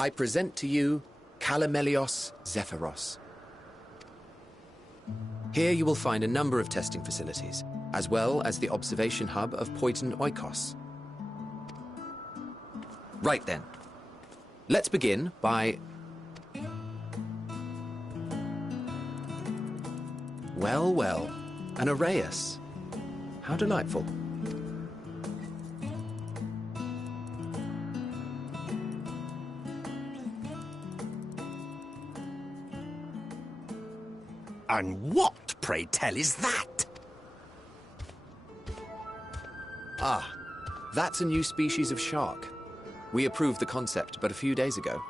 I present to you Calamelios Zephyros. Here you will find a number of testing facilities, as well as the observation hub of Poiton Oikos. Right then. Let's begin by... Well, well, an Arrhaeus. How delightful. And what, pray tell, is that? Ah, that's a new species of shark. We approved the concept but a few days ago.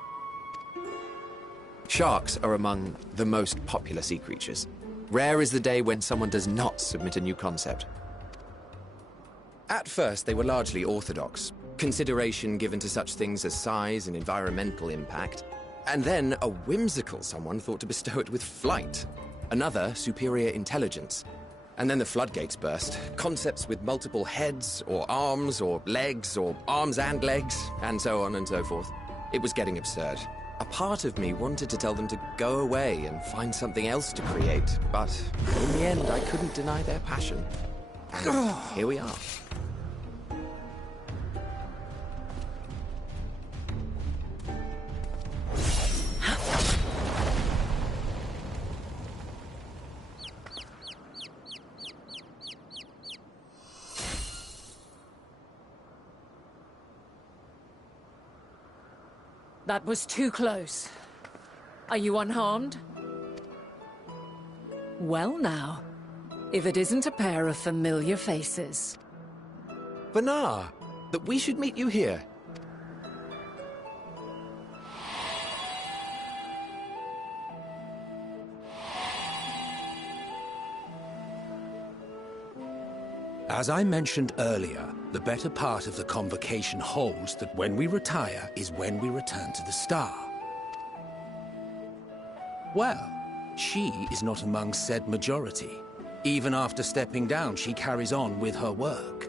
Sharks are among the most popular sea creatures. Rare is the day when someone does not submit a new concept. At first, they were largely orthodox, consideration given to such things as size and environmental impact, and then a whimsical someone thought to bestow it with flight, another superior intelligence. And then the floodgates burst. Concepts with multiple heads, or arms and legs, and so on and so forth. It was getting absurd. A part of me wanted to tell them to go away and find something else to create, but in the end I couldn't deny their passion. And here we are. That was too close. Are you unharmed? Well now, if it isn't a pair of familiar faces. Vanar, that we should meet you here. As I mentioned earlier, the better part of the convocation holds that when we retire is when we return to the star. Well, she is not among said majority. Even after stepping down, she carries on with her work.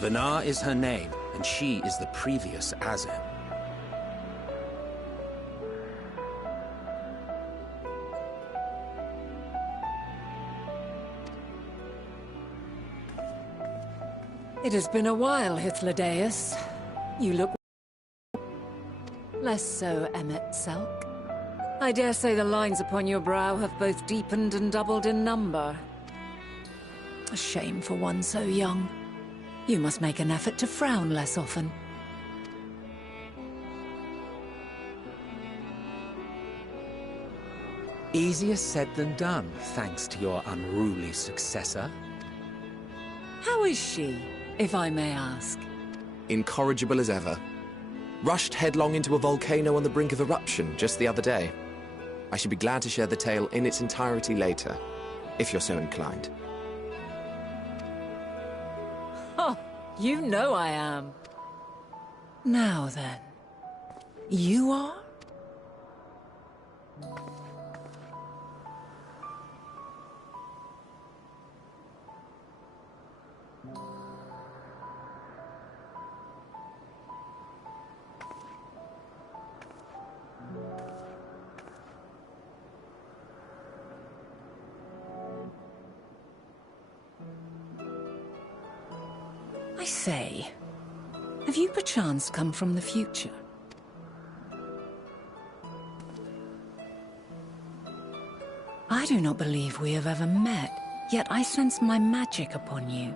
Vanar is her name, and she is the previous Azen. It has been a while, Hythlodaeus. You look... less so, Emmet Selk. I dare say the lines upon your brow have both deepened and doubled in number. A shame for one so young. You must make an effort to frown less often. Easier said than done, thanks to your unruly successor. How is she, if I may ask? Incorrigible as ever. Rushed headlong into a volcano on the brink of eruption just the other day. I should be glad to share the tale in its entirety later, if you're so inclined. Oh, you know I am. Now then, you are? I say, have you perchance come from the future? I do not believe we have ever met, yet I sense my magic upon you.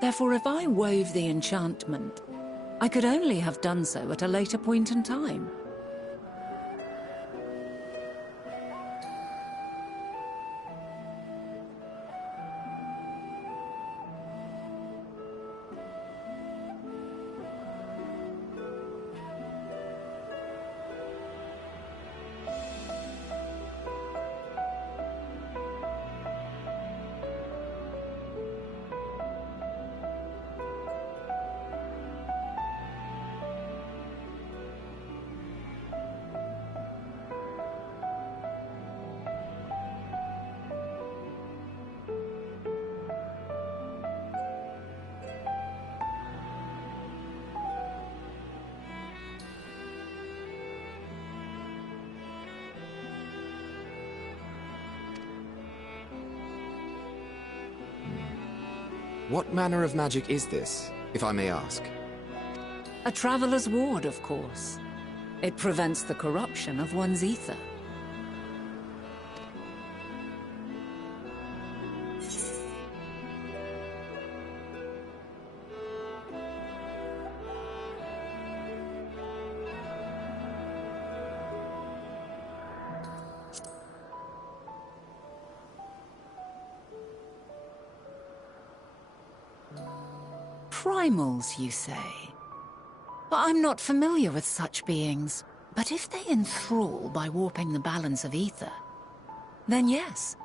Therefore, if I wove the enchantment, I could only have done so at a later point in time. What manner of magic is this, if I may ask? A traveler's ward, of course. It prevents the corruption of one's ether. Primals, you say? I'm not familiar with such beings, but if they enthrall by warping the balance of ether, then yes,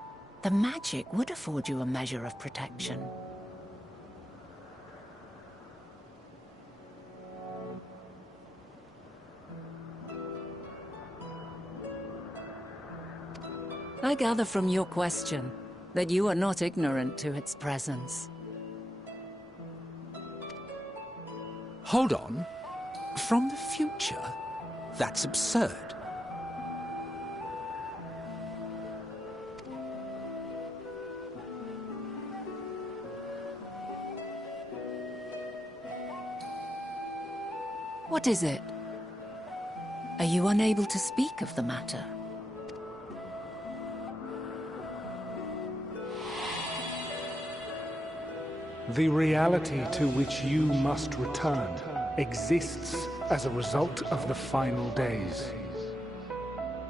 the magic would afford you a measure of protection. I gather from your question that you are not ignorant to its presence. Hold on. From the future? That's absurd. What is it? Are you unable to speak of the matter? The reality to which you must return exists as a result of the final days.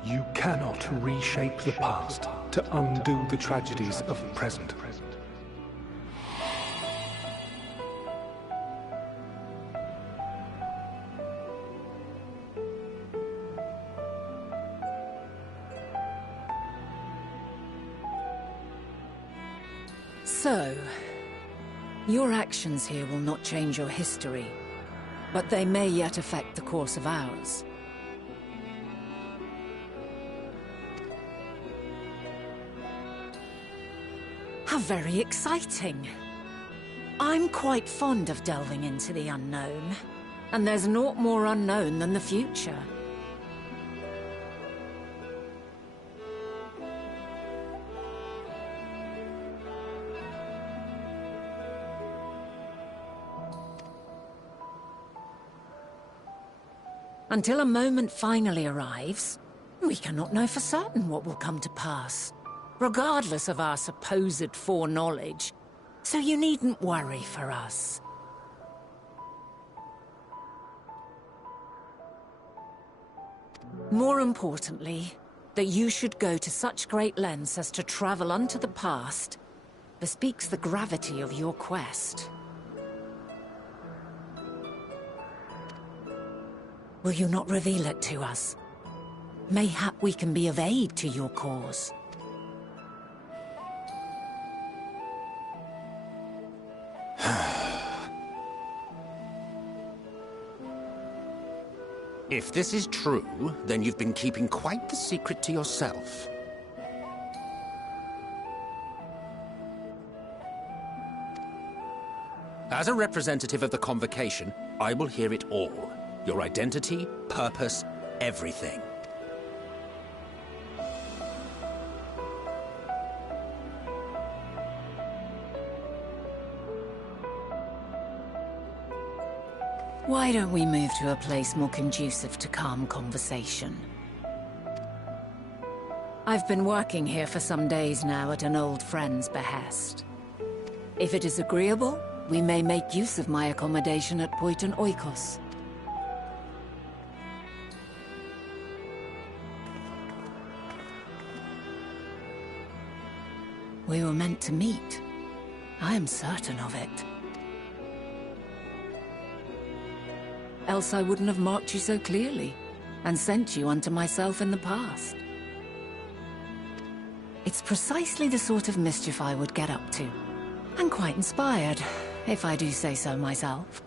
You cannot reshape the past to undo the tragedies of the present. So, your actions here will not change your history, but they may yet affect the course of ours. How very exciting! I'm quite fond of delving into the unknown, and there's naught more unknown than the future. Until a moment finally arrives, we cannot know for certain what will come to pass, regardless of our supposed foreknowledge, so you needn't worry for us. More importantly, that you should go to such great lengths as to travel unto the past bespeaks the gravity of your quest. Will you not reveal it to us? Mayhap we can be of aid to your cause. If this is true, then you've been keeping quite the secret to yourself. As a representative of the Convocation, I will hear it all. Your identity, purpose, everything. Why don't we move to a place more conducive to calm conversation? I've been working here for some days now at an old friend's behest. If it is agreeable, we may make use of my accommodation at Poiton Oikos. We were meant to meet. I am certain of it. Else I wouldn't have marked you so clearly, and sent you unto myself in the past. It's precisely the sort of mischief I would get up to, and quite inspired, if I do say so myself.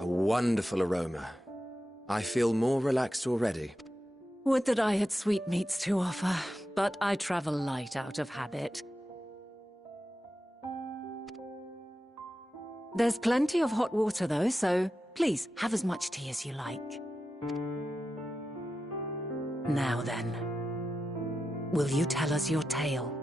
A wonderful aroma. I feel more relaxed already. Would that I had sweetmeats to offer, but I travel light out of habit. There's plenty of hot water though, so please have as much tea as you like. Now then, will you tell us your tale?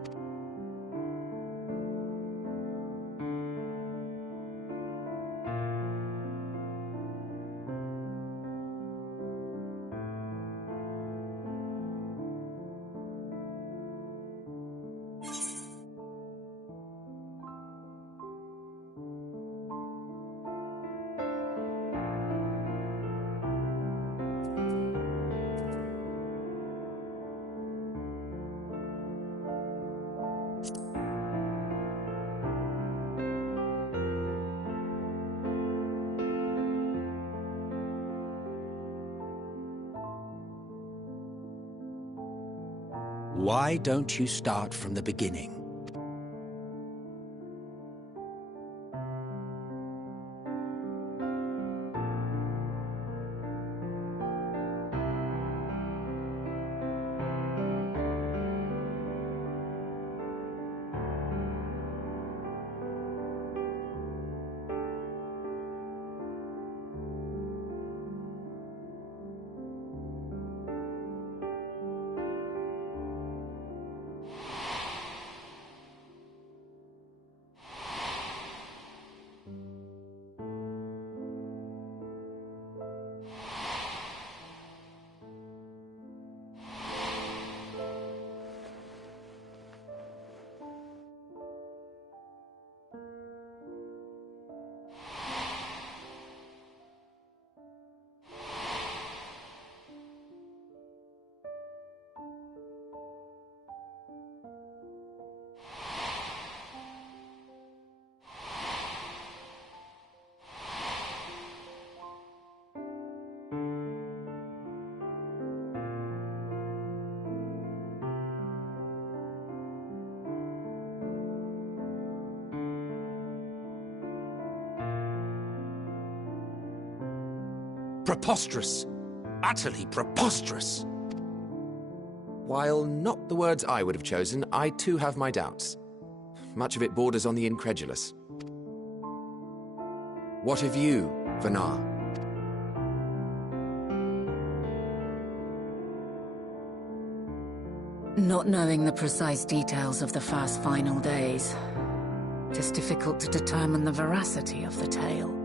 Why don't you start from the beginning? Preposterous. Utterly preposterous. While not the words I would have chosen, I too have my doubts. Much of it borders on the incredulous. What of you, Vanar? Not knowing the precise details of the first final days, it is difficult to determine the veracity of the tale.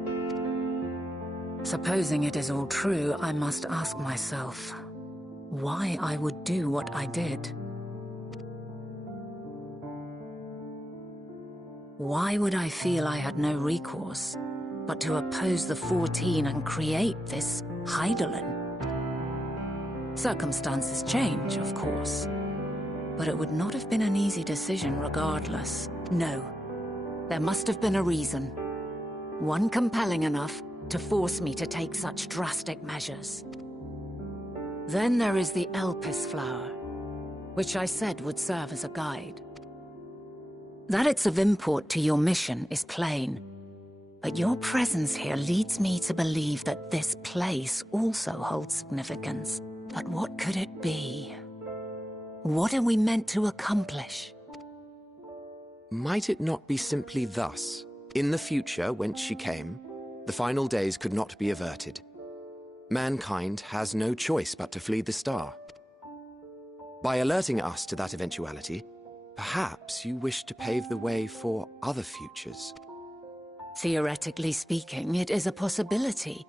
Supposing it is all true, I must ask myself why I would do what I did. Why would I feel I had no recourse but to oppose the 14 and create this Hydaelyn? Circumstances change, of course, but it would not have been an easy decision regardless. No, there must have been a reason. One compelling enough to force me to take such drastic measures. Then there is the Elpis flower, which I said would serve as a guide. That it's of import to your mission is plain, but your presence here leads me to believe that this place also holds significance. But what could it be? What are we meant to accomplish? Might it not be simply thus? In the future, whence she came, the final days could not be averted. Mankind has no choice but to flee the star. By alerting us to that eventuality, perhaps you wish to pave the way for other futures. Theoretically speaking, it is a possibility.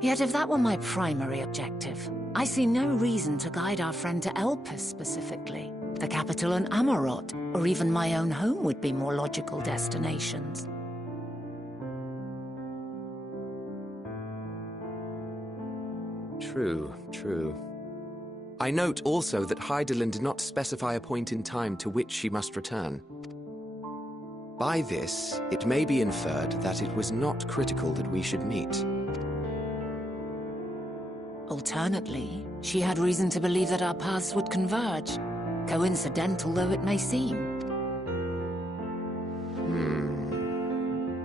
Yet if that were my primary objective, I see no reason to guide our friend to Elpis specifically. The capital and Amarot, or even my own home would be more logical destinations. True, true. I note also that Hydaelyn did not specify a point in time to which she must return. By this, it may be inferred that it was not critical that we should meet. Alternately, she had reason to believe that our paths would converge, coincidental though it may seem.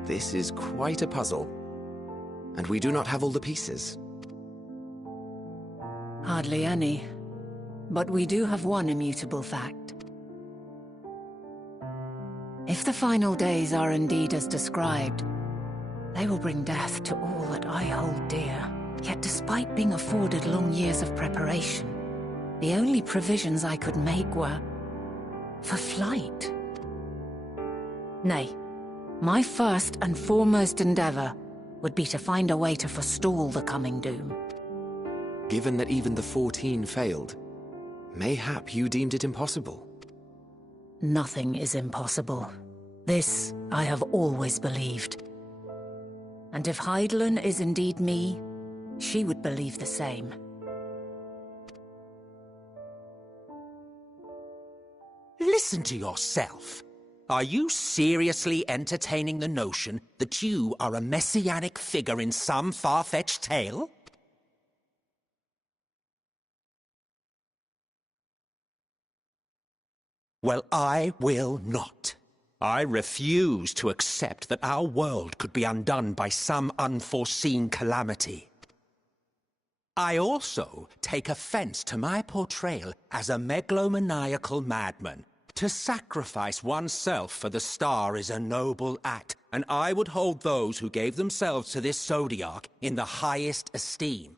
This is quite a puzzle, and we do not have all the pieces. Hardly any. But we do have one immutable fact. If the final days are indeed as described, they will bring death to all that I hold dear. Yet despite being afforded long years of preparation, the only provisions I could make were for flight. Nay, my first and foremost endeavor would be to find a way to forestall the coming doom. Given that even the 14 failed, mayhap you deemed it impossible. Nothing is impossible. This I have always believed. And if Hydaelyn is indeed me, she would believe the same. Listen to yourself. Are you seriously entertaining the notion that you are a messianic figure in some far-fetched tale? Well, I will not. I refuse to accept that our world could be undone by some unforeseen calamity. I also take offense to my portrayal as a megalomaniacal madman. To sacrifice oneself for the star is a noble act, and I would hold those who gave themselves to this zodiac in the highest esteem.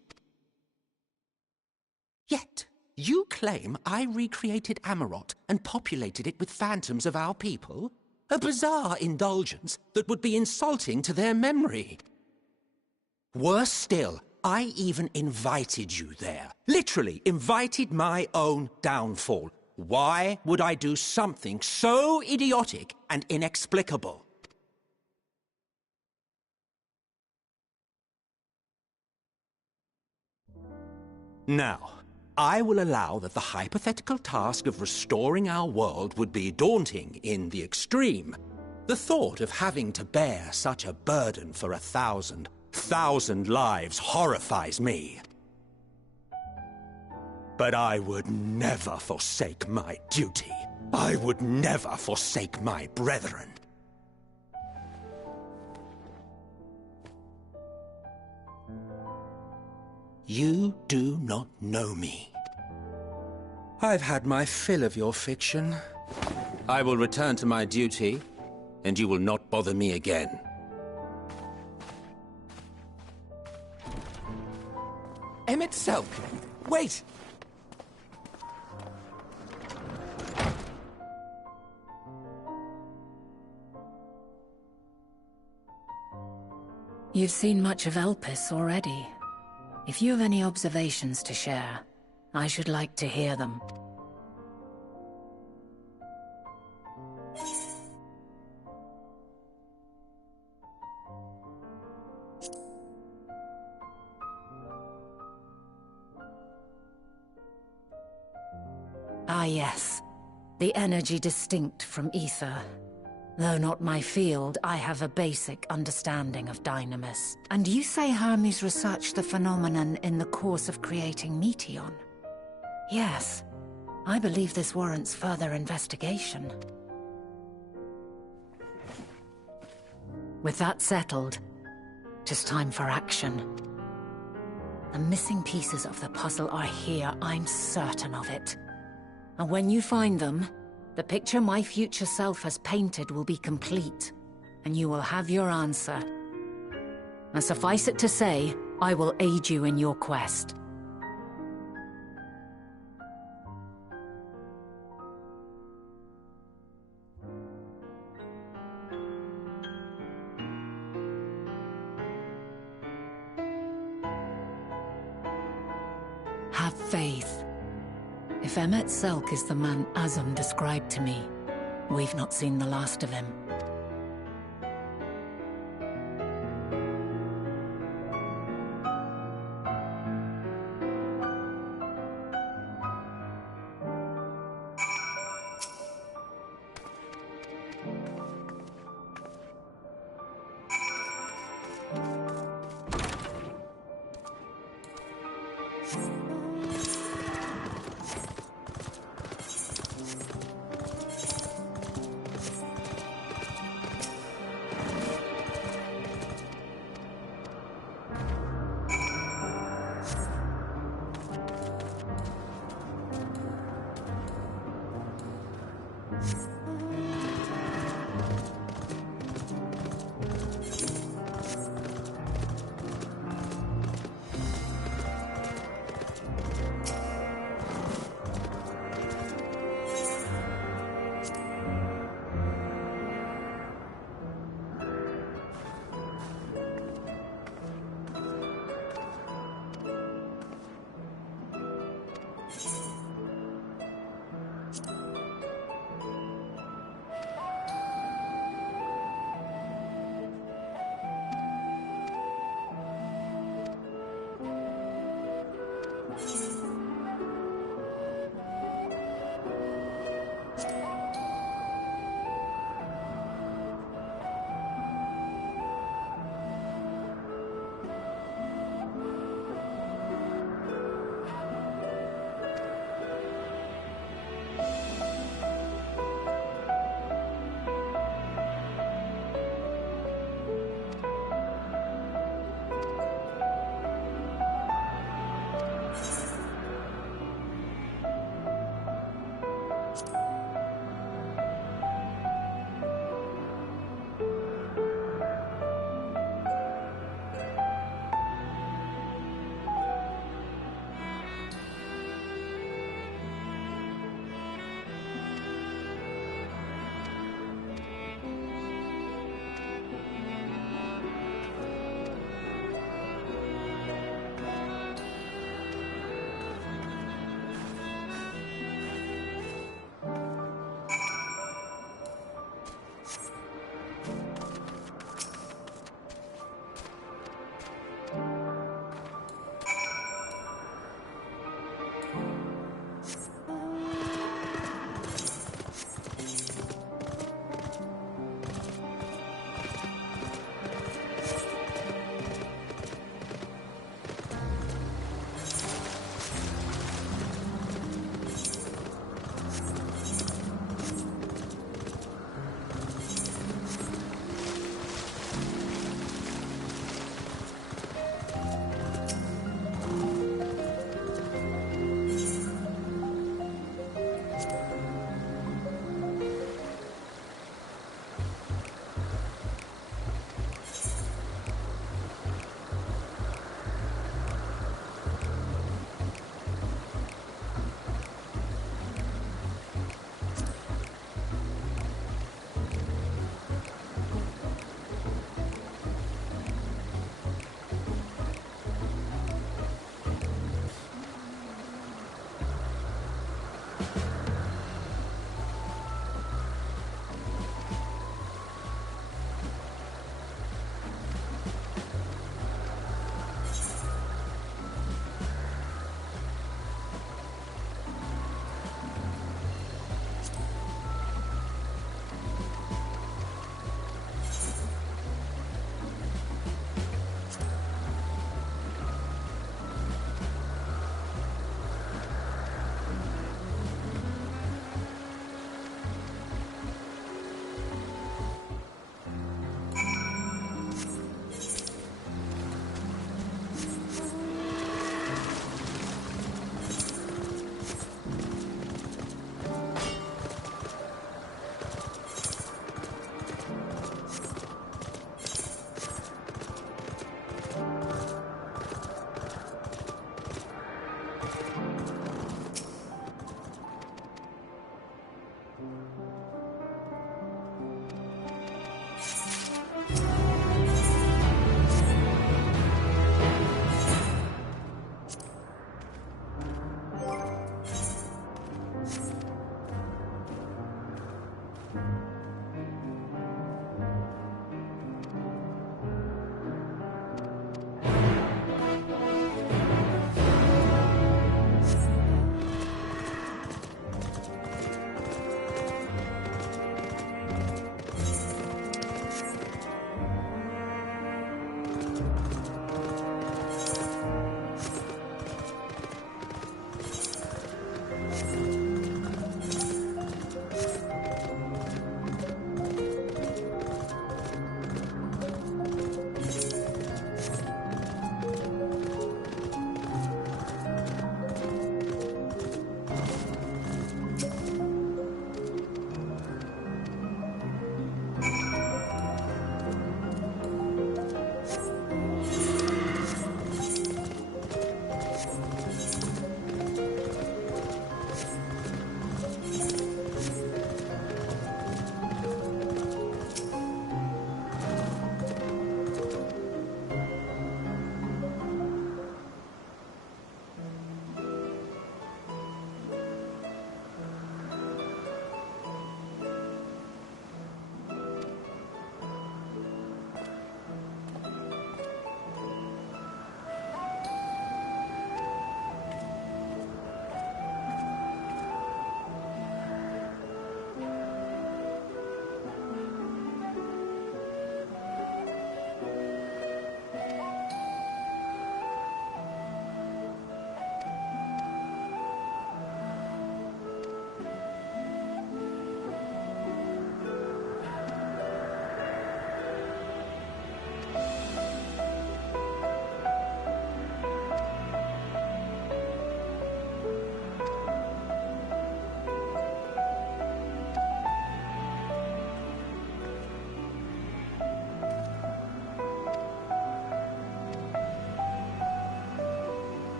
Yet, you claim I recreated Amarot and populated it with phantoms of our people? A bizarre indulgence that would be insulting to their memory. Worse still, I even invited you there. Literally invited my own downfall. Why would I do something so idiotic and inexplicable? Now, I will allow that the hypothetical task of restoring our world would be daunting in the extreme. The thought of having to bear such a burden for 1,000 lives horrifies me. But I would never forsake my duty. I would never forsake my brethren. You do not know me. I've had my fill of your fiction. I will return to my duty, and you will not bother me again. Emmett Selk! Wait! You've seen much of Elpis already. If you have any observations to share, I should like to hear them. Ah yes, the energy distinct from ether. Though not my field, I have a basic understanding of Dynamis. And you say Hermes researched the phenomenon in the course of creating Meteon? Yes, I believe this warrants further investigation. With that settled, it is time for action. The missing pieces of the puzzle are here, I'm certain of it. And when you find them, the picture my future self has painted will be complete, and you will have your answer. And suffice it to say, I will aid you in your quest. Have If Emmet Selk is the man Azum described to me, we've not seen the last of him.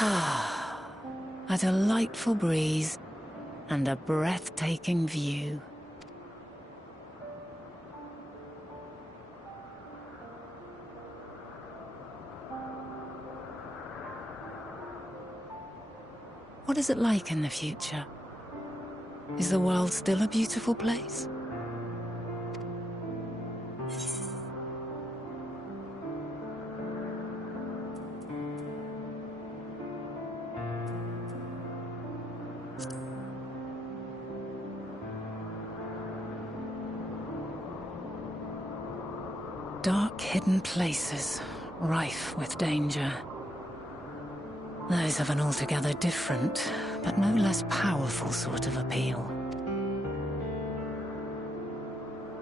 A delightful breeze and a breathtaking view. What is it like in the future? Is the world still a beautiful place? Dark, hidden places, rife with danger. Those have an altogether different, but no less powerful sort of appeal.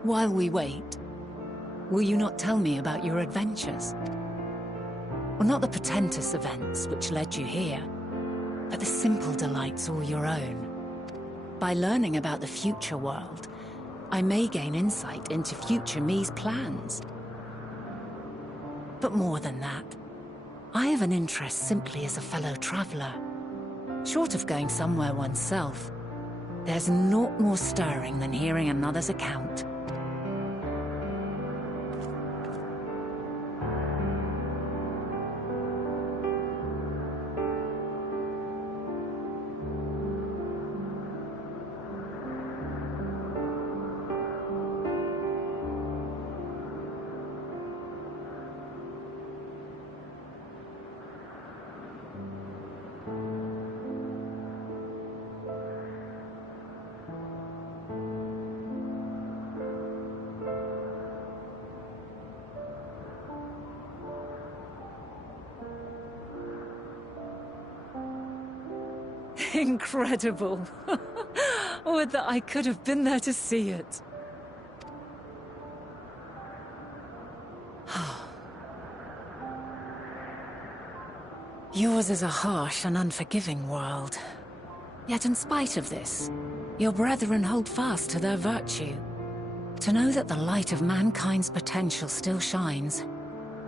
While we wait, will you not tell me about your adventures? Well, not the portentous events which led you here, but the simple delights all your own. By learning about the future world, I may gain insight into future me's plans. But more than that, I have an interest simply as a fellow traveller. Short of going somewhere oneself, there's naught more stirring than hearing another's account. Incredible! Would that I could have been there to see it. Yours is a harsh and unforgiving world. Yet in spite of this, your brethren hold fast to their virtue. To know that the light of mankind's potential still shines,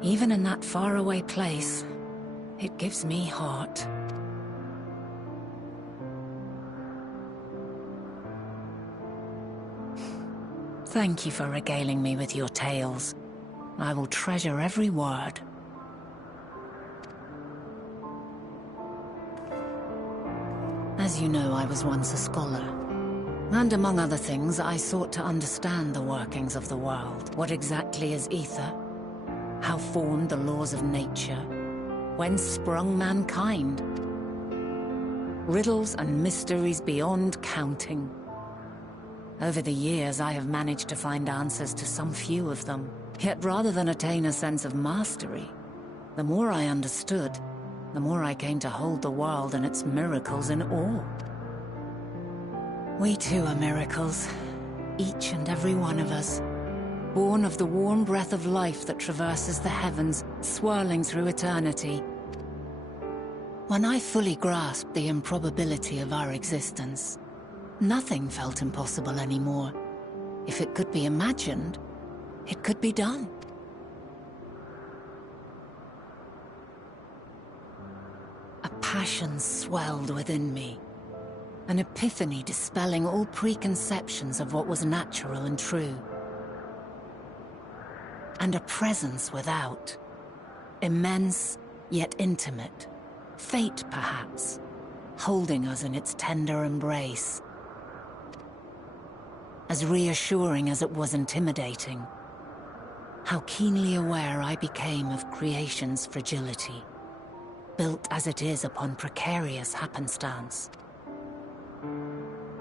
even in that faraway place, it gives me heart. Thank you for regaling me with your tales. I will treasure every word. As you know, I was once a scholar. And among other things, I sought to understand the workings of the world. What exactly is ether? How formed the laws of nature? Whence sprung mankind? Riddles and mysteries beyond counting. Over the years, I have managed to find answers to some few of them. Yet rather than attain a sense of mastery, the more I understood, the more I came to hold the world and its miracles in awe. We too are miracles, each and every one of us, born of the warm breath of life that traverses the heavens, swirling through eternity. When I fully grasped the improbability of our existence, nothing felt impossible anymore. If it could be imagined, it could be done. A passion swelled within me, an epiphany dispelling all preconceptions of what was natural and true. And a presence without, immense yet intimate, fate perhaps, holding us in its tender embrace. As reassuring as it was intimidating, how keenly aware I became of creation's fragility, built as it is upon precarious happenstance.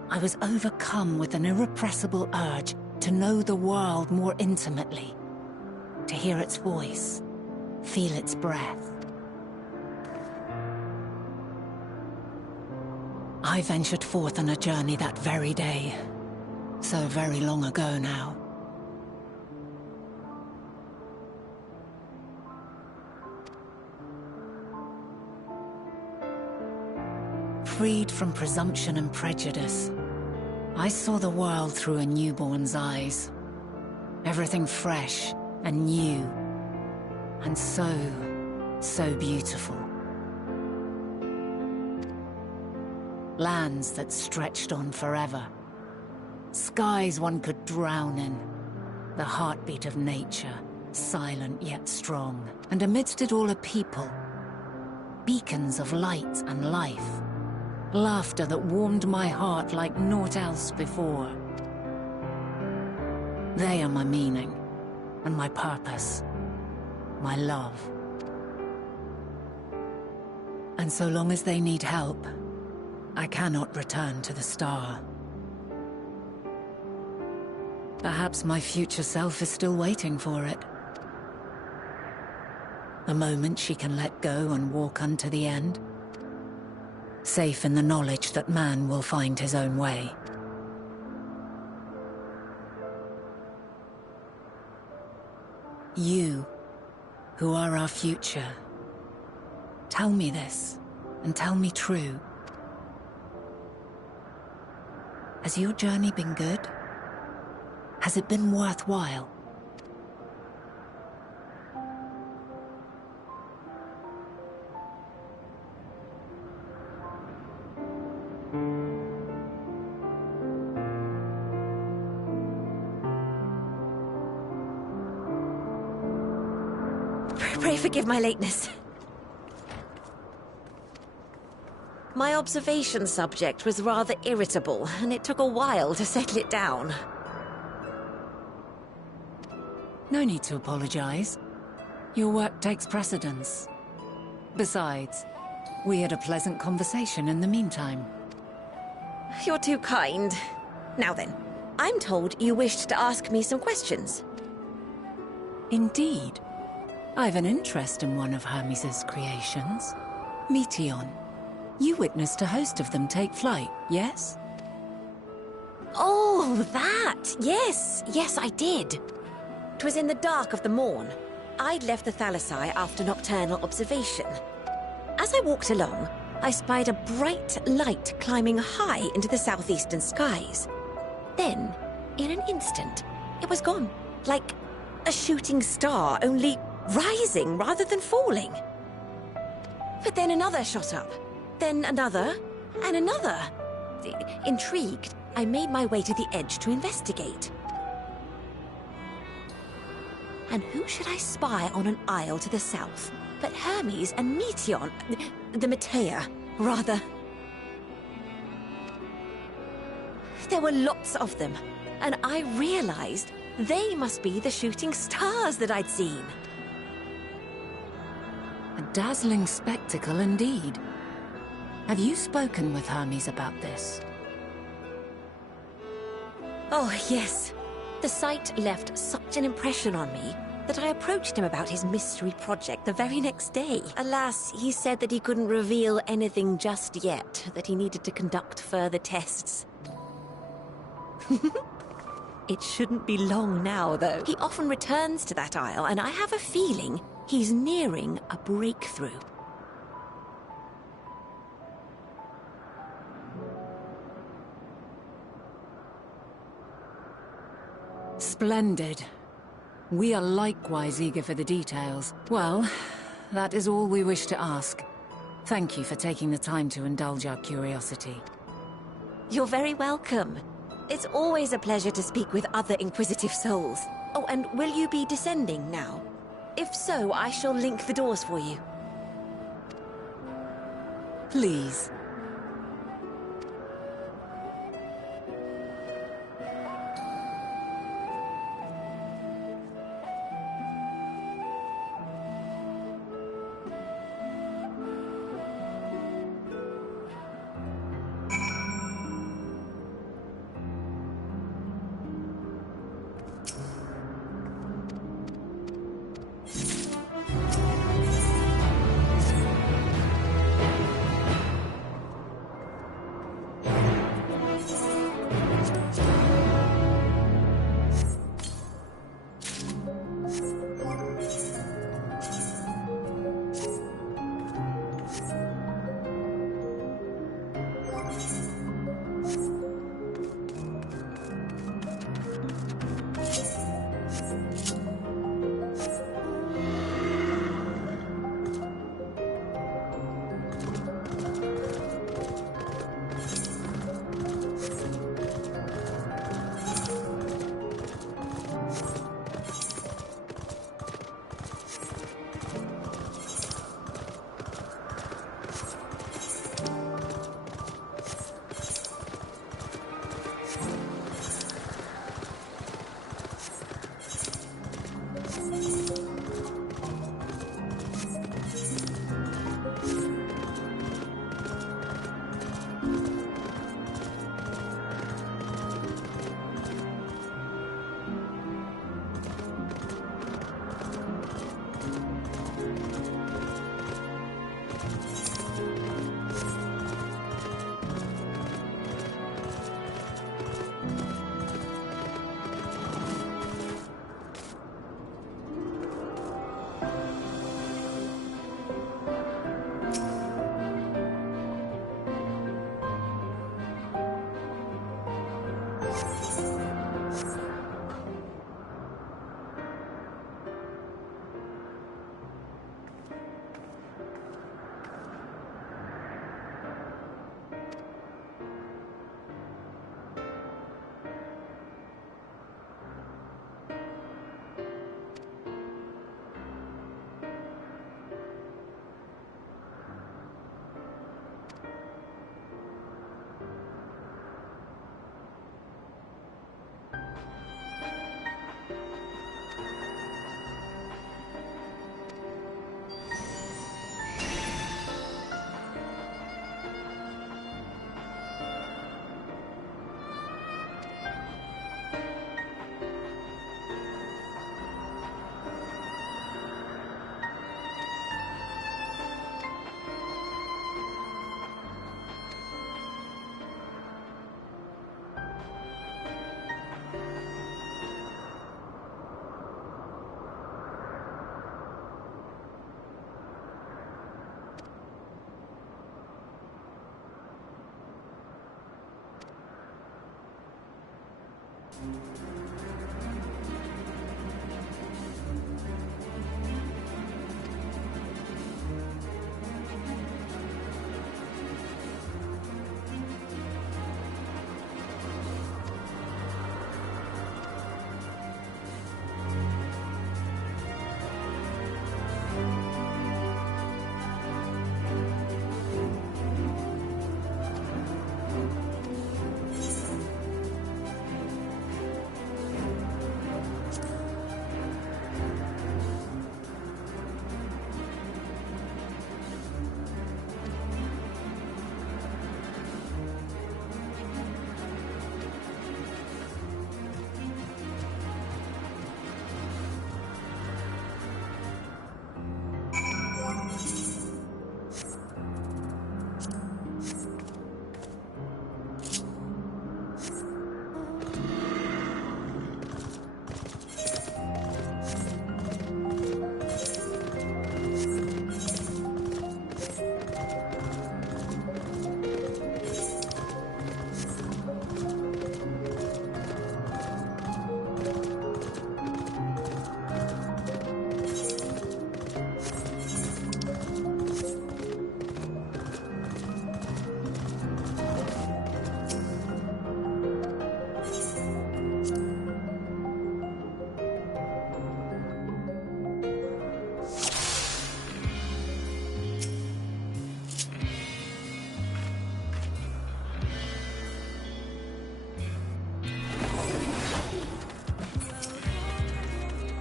I was overcome with an irrepressible urge to know the world more intimately, to hear its voice, feel its breath. I ventured forth on a journey that very day, so very long ago now. Freed from presumption and prejudice, I saw the world through a newborn's eyes. Everything fresh and new, and so beautiful. Lands that stretched on forever. Skies one could drown in. The heartbeat of nature, silent yet strong. And amidst it all a people. Beacons of light and life. Laughter that warmed my heart like naught else before. They are my meaning, and my purpose, my love. And so long as they need help, I cannot return to the star. Perhaps my future self is still waiting for it. The moment she can let go and walk unto the end. Safe in the knowledge that man will find his own way. You, who are our future, tell me this, and tell me true. Has your journey been good? Has it been worthwhile? Pray forgive my lateness. My observation subject was rather irritable, and it took a while to settle it down. No need to apologize. Your work takes precedence. Besides, we had a pleasant conversation in the meantime. You're too kind. Now then, I'm told you wished to ask me some questions. Indeed. I've an interest in one of Hermes' creations. Meteion. You witnessed a host of them take flight, yes? Oh, that! Yes, yes, I did. 'Twas in the dark of the morn. I'd left the Thalassai after nocturnal observation. As I walked along, I spied a bright light climbing high into the southeastern skies. Then, in an instant, it was gone. Like a shooting star, only rising rather than falling. But then another shot up. Then another, and another. Intrigued, I made my way to the edge to investigate. And who should I spy on an isle to the south but Hermes and Meteion, the Metea, rather. There were lots of them, and I realized they must be the shooting stars that I'd seen. A dazzling spectacle indeed. Have you spoken with Hermes about this? Oh, yes. The sight left such an impression on me that I approached him about his mystery project the very next day. Alas, he said that he couldn't reveal anything just yet, that he needed to conduct further tests. It shouldn't be long now, though. He often returns to that isle, and I have a feeling he's nearing a breakthrough. Splendid. We are likewise eager for the details. Well, that is all we wish to ask. Thank you for taking the time to indulge our curiosity. You're very welcome. It's always a pleasure to speak with other inquisitive souls. Oh, and will you be descending now? If so, I shall link the doors for you. Please.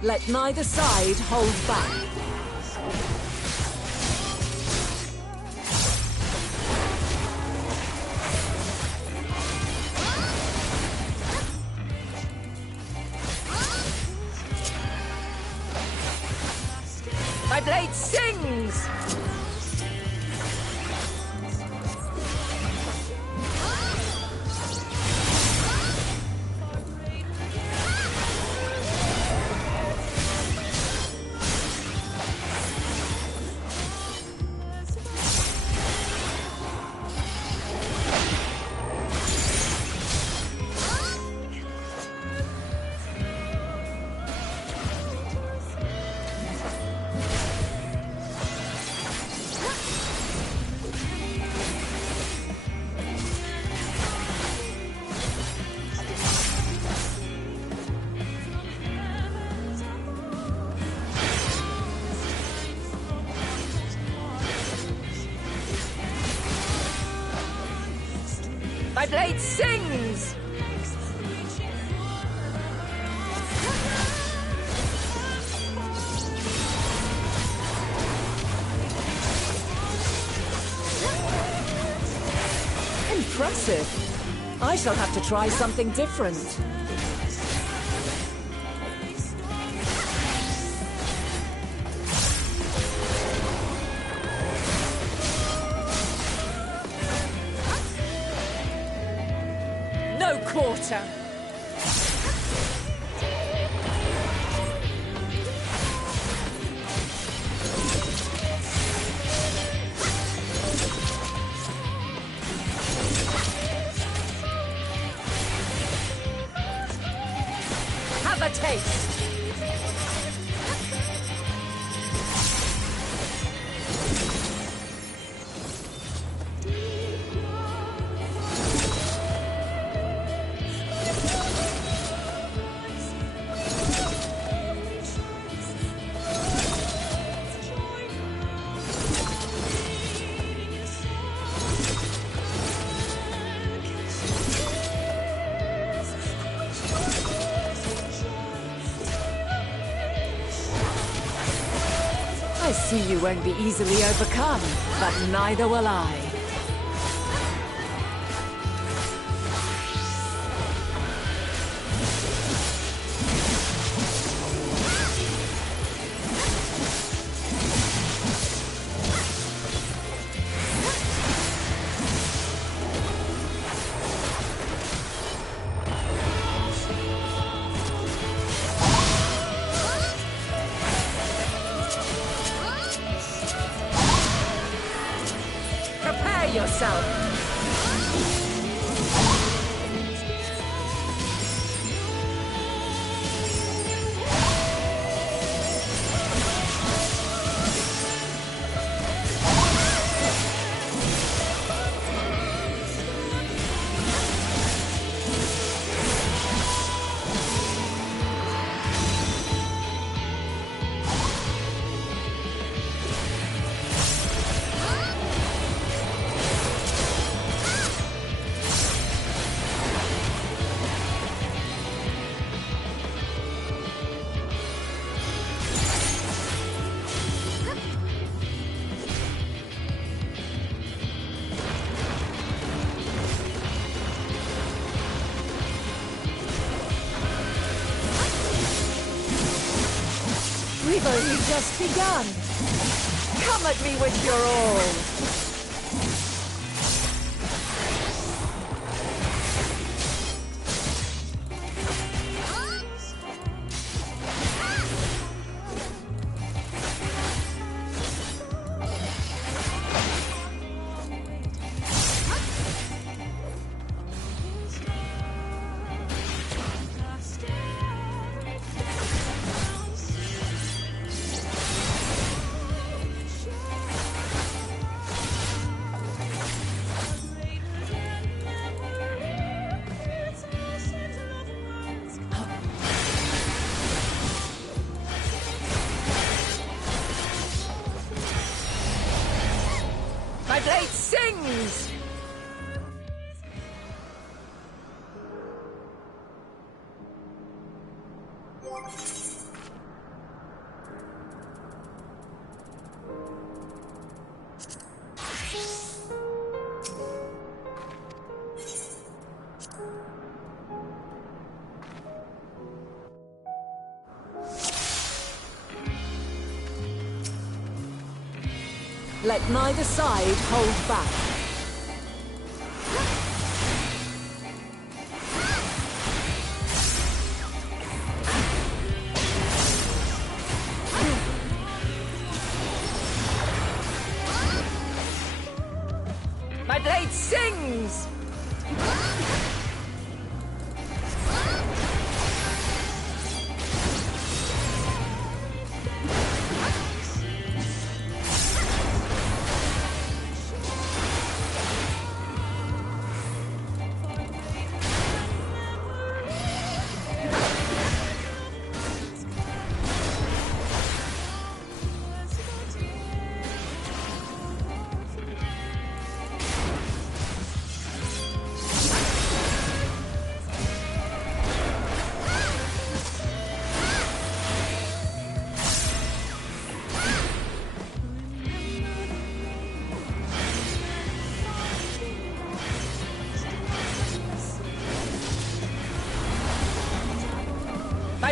Let neither side hold back. My blade sings! My blade sings! impressive. I shall have to try something different. No quarter! Have a taste! I see you won't be easily overcome, but neither will I. Prepare yourself! We've only just begun. Come at me with your all. My blade sings! Let neither side hold back. My blade sings!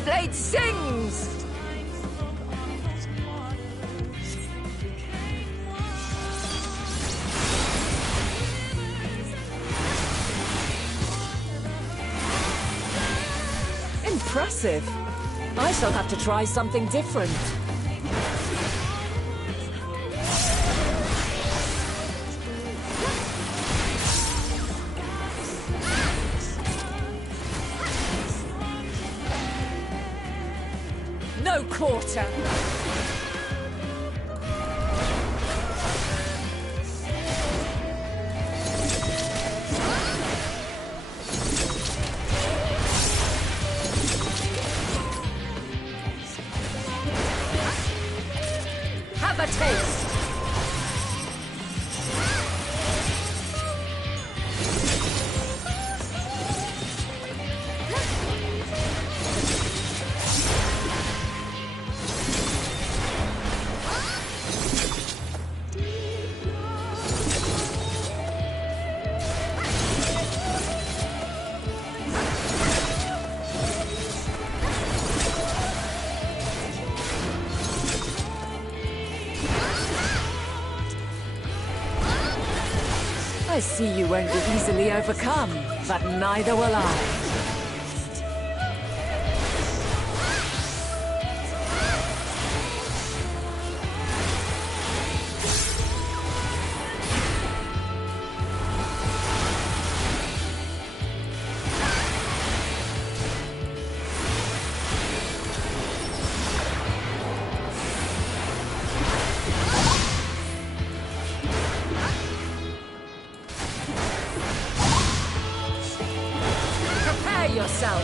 blade sings! Impressive. I shall have to try something different. No quarter. Have a taste. I see you won't be easily overcome, but neither will I. Yourself.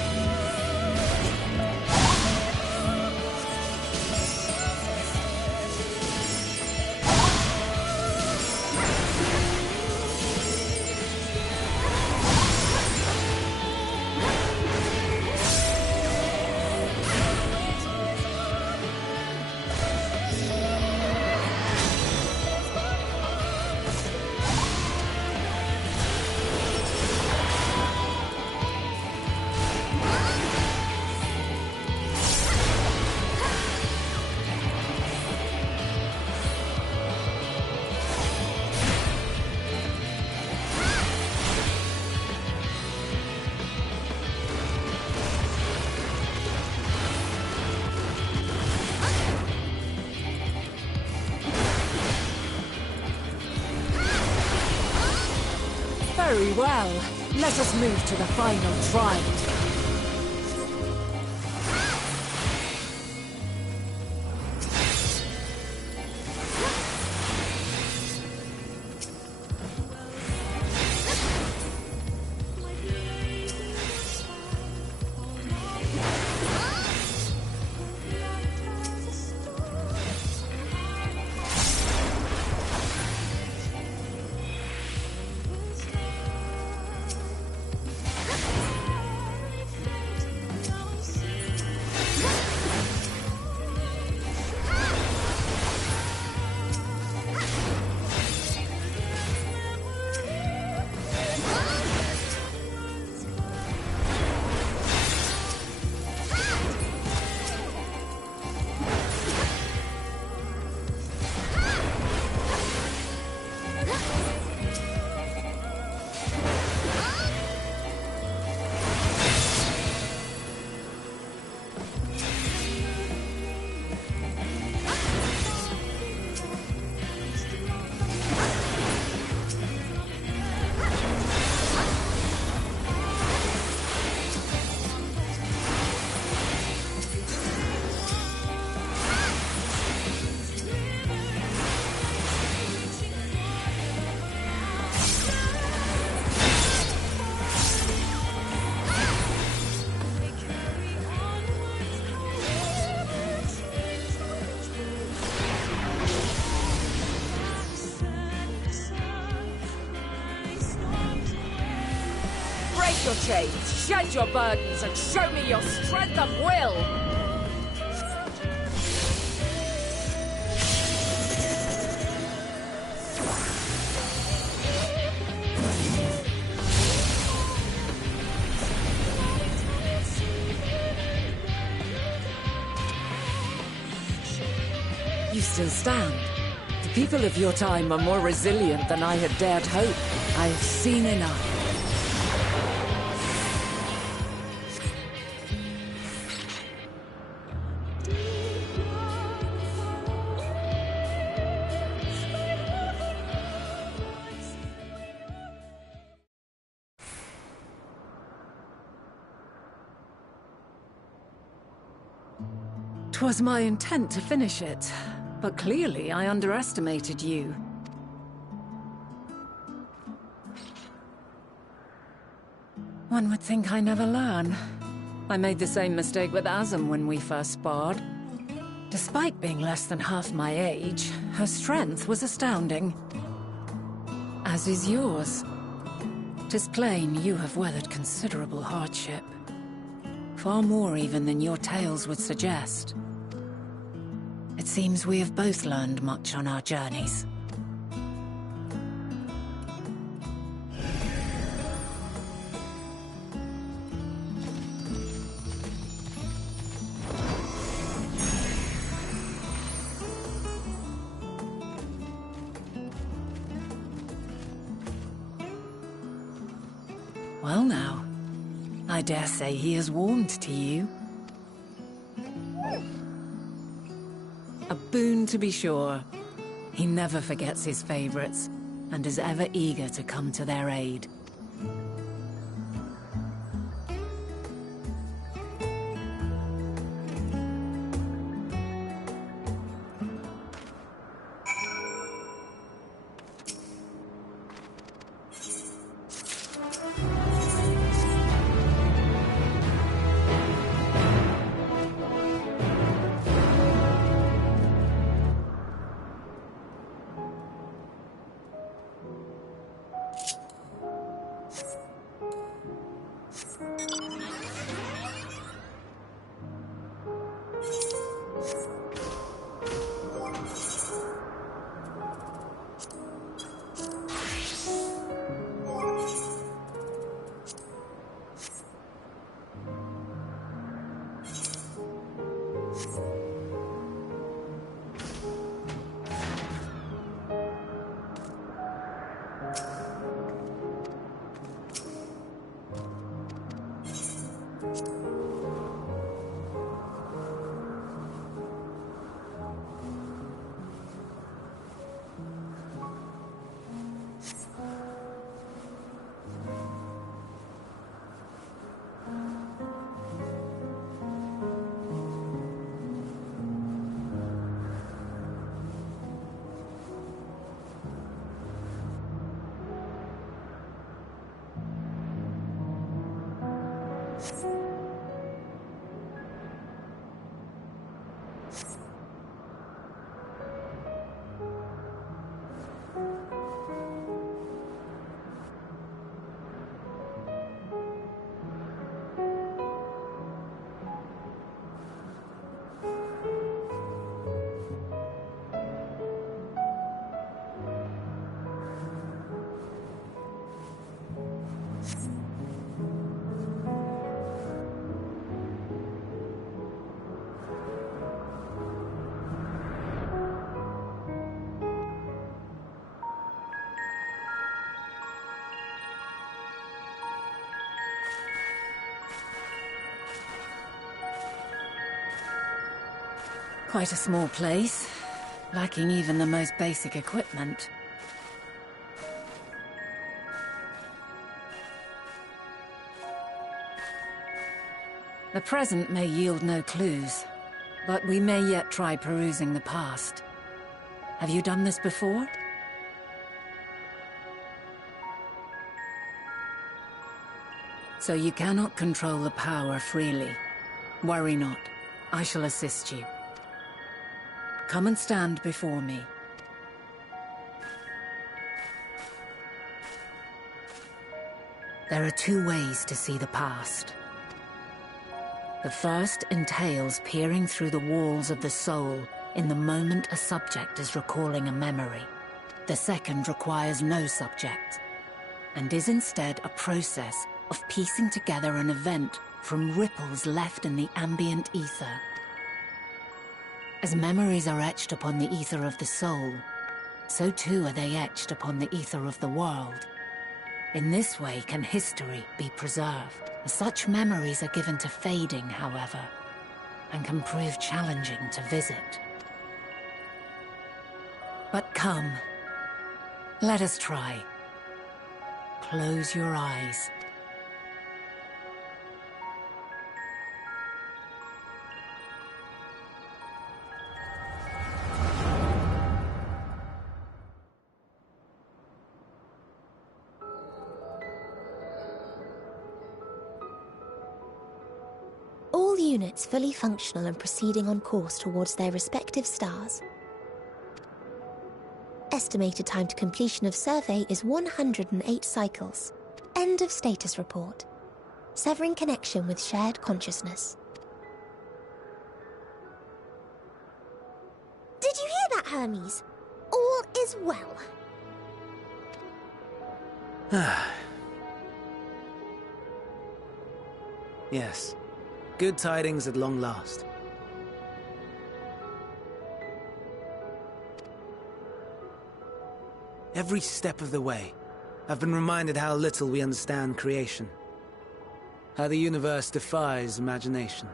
Very well. Let us move to the final trial. Your chains, shed your burdens, and show me your strength of will! You still stand. The people of your time are more resilient than I had dared hope. I have seen enough. 'Twas my intent to finish it, but clearly I underestimated you. One would think I never learn. I made the same mistake with Azem when we first sparred. Despite being less than half my age, her strength was astounding. As is yours. 'Tis plain you have weathered considerable hardship. Far more even than your tales would suggest. It seems we have both learned much on our journeys. Well now, I dare say he has warmed to you. A boon to be sure. He never forgets his favorites, and is ever eager to come to their aid. Quite a small place, lacking even the most basic equipment. The present may yield no clues, but we may yet try perusing the past. Have you done this before? So you cannot control the power freely. Worry not, I shall assist you. Come and stand before me. There are two ways to see the past. The first entails peering through the walls of the soul in the moment a subject is recalling a memory. The second requires no subject, and is instead a process of piecing together an event from ripples left in the ambient ether. As memories are etched upon the ether of the soul, so too are they etched upon the ether of the world. In this way can history be preserved. Such memories are given to fading, however, and can prove challenging to visit. But come, let us try. Close your eyes. All units fully functional and proceeding on course towards their respective stars. Estimated time to completion of survey is 108 cycles. End of status report. Severing connection with shared consciousness. Did you hear that, Hermes? All is well. Yes. Good tidings at long last. Every step of the way, I've been reminded how little we understand creation. How the universe defies imagination.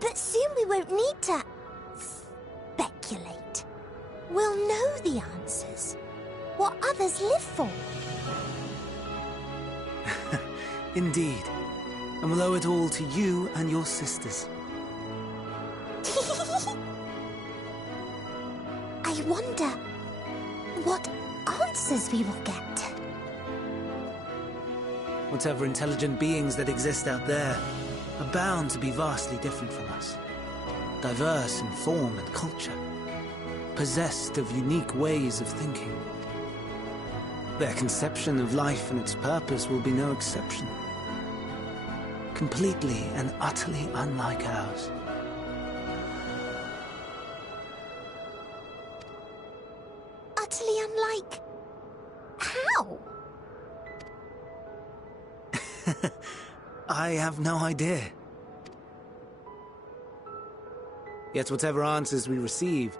But soon we won't need to speculate. We'll know the answers. What others live for. Indeed. And we'll owe it all to you and your sisters. I wonder what answers we will get. Whatever intelligent beings that exist out there are bound to be vastly different from us. Diverse in form and culture. Possessed of unique ways of thinking. Their conception of life and its purpose will be no exception. Completely and utterly unlike ours. Utterly unlike... how? I have no idea. Yet whatever answers we receive,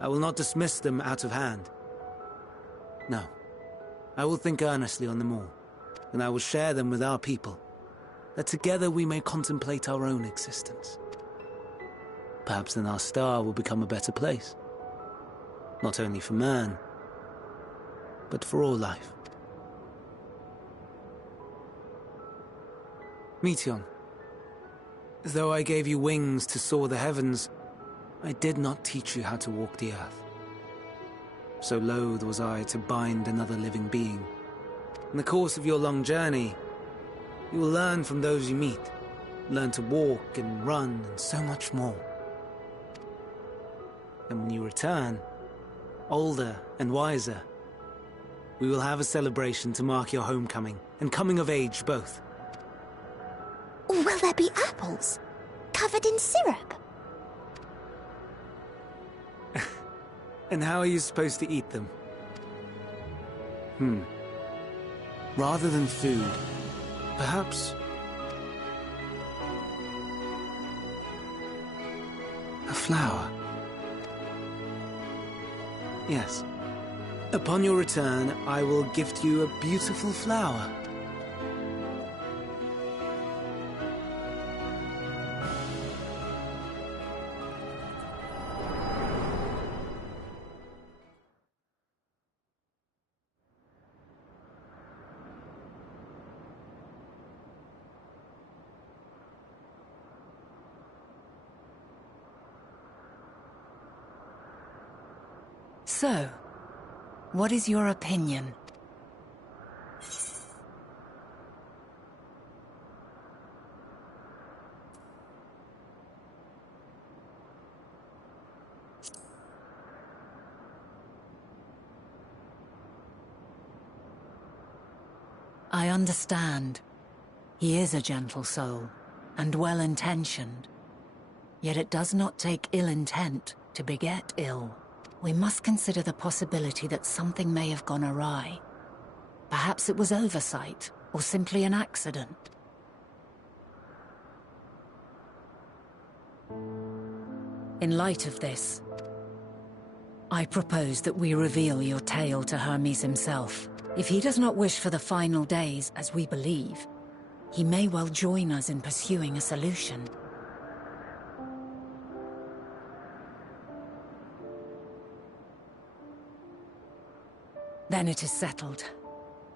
I will not dismiss them out of hand. No. I will think earnestly on them all, and I will share them with our people, that together we may contemplate our own existence. Perhaps then our star will become a better place. Not only for man, but for all life. Meteon, though I gave you wings to soar the heavens, I did not teach you how to walk the earth. So loath was I to bind another living being. In the course of your long journey, you will learn from those you meet, learn to walk and run and so much more. And when you return, older and wiser, we will have a celebration to mark your homecoming and coming of age both. Will there be apples? Covered in syrup? And how are you supposed to eat them? Rather than food, perhaps... a flower. Yes. Upon your return, I will gift you a beautiful flower. So, what is your opinion? I understand. He is a gentle soul, and well-intentioned. Yet it does not take ill intent to beget ill. We must consider the possibility that something may have gone awry. Perhaps it was oversight, or simply an accident. In light of this, I propose that we reveal your tale to Hermes himself. If he does not wish for the final days, as we believe, he may well join us in pursuing a solution. Then it is settled.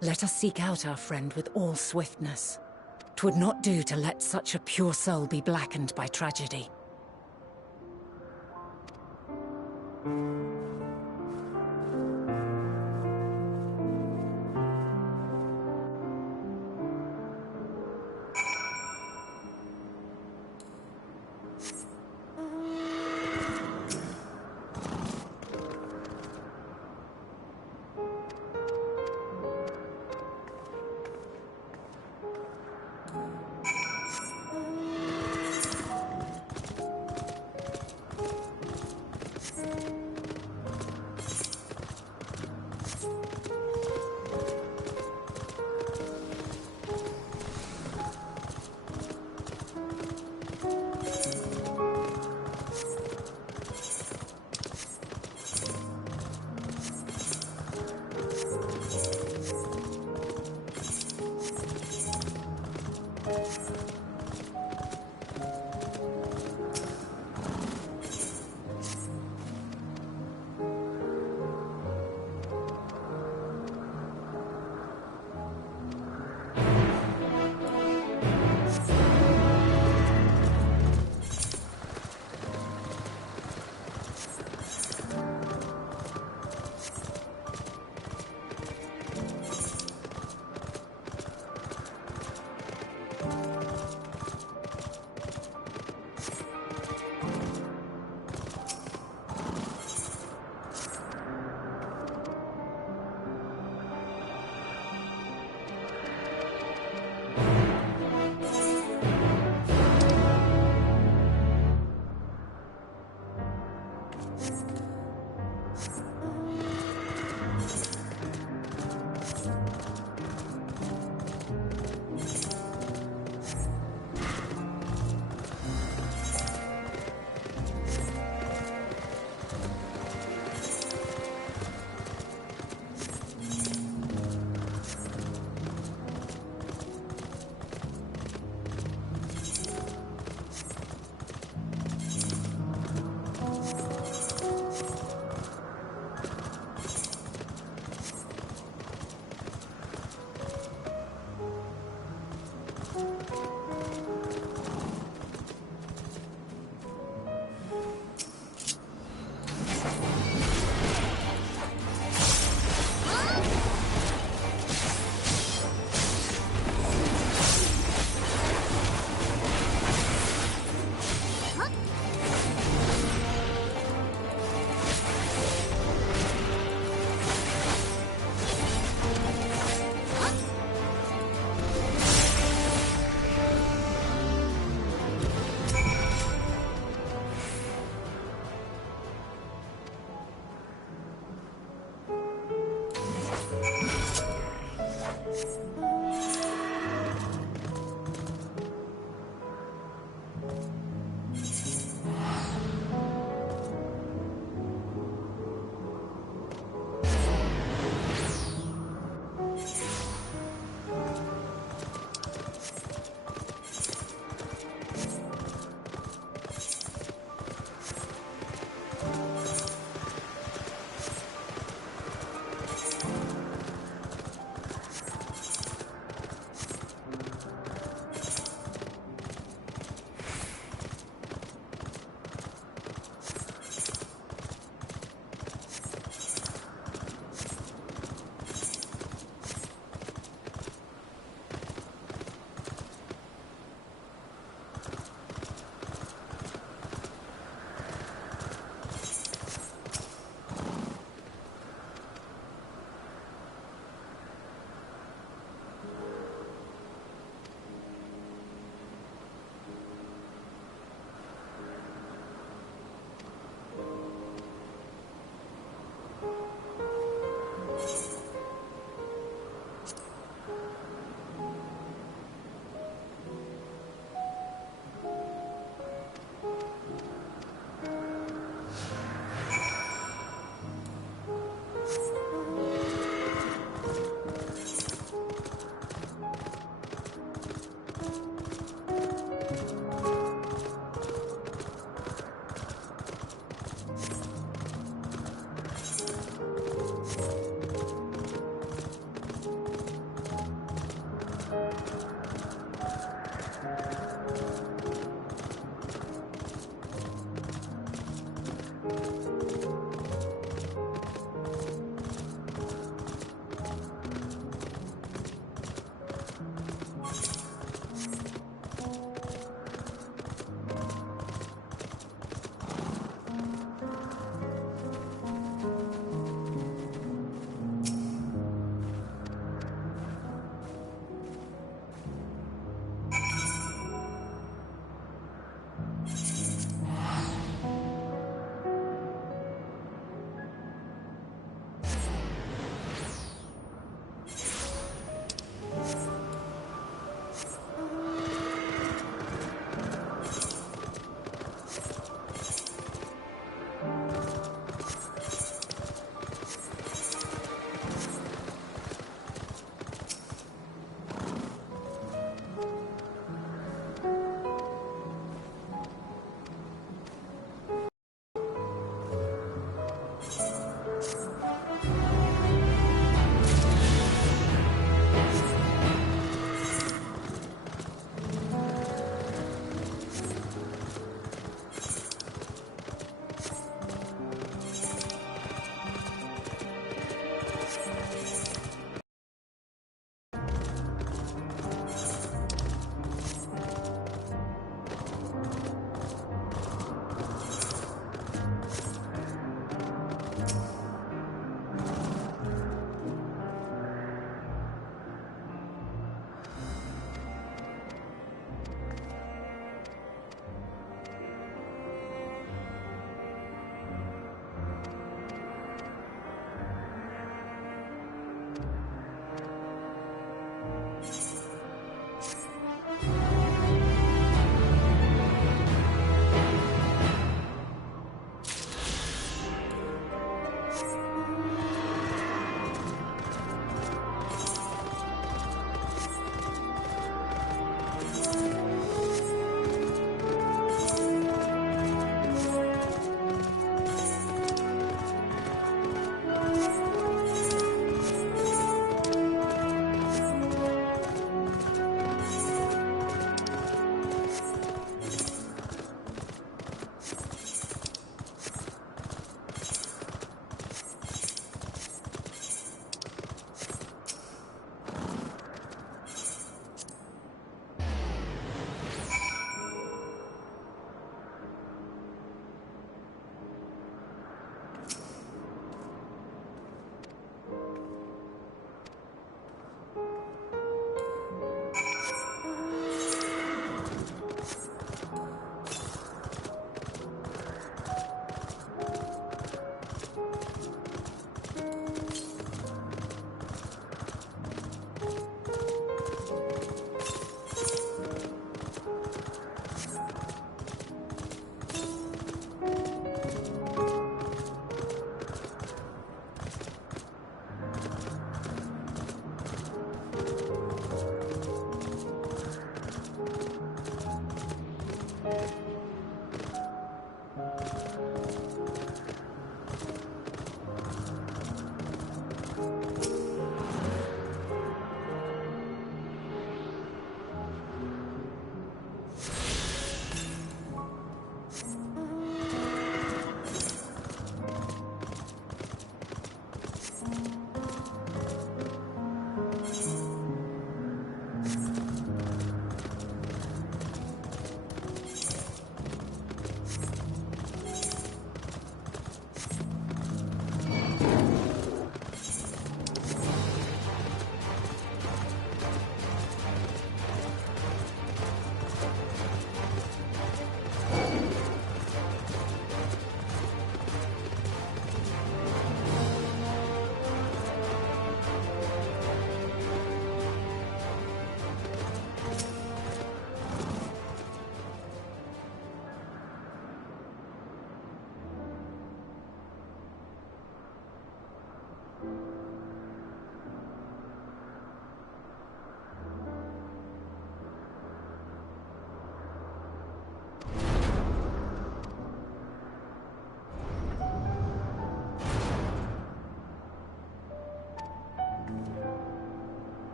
Let us seek out our friend with all swiftness. 'Twould not do to let such a pure soul be blackened by tragedy.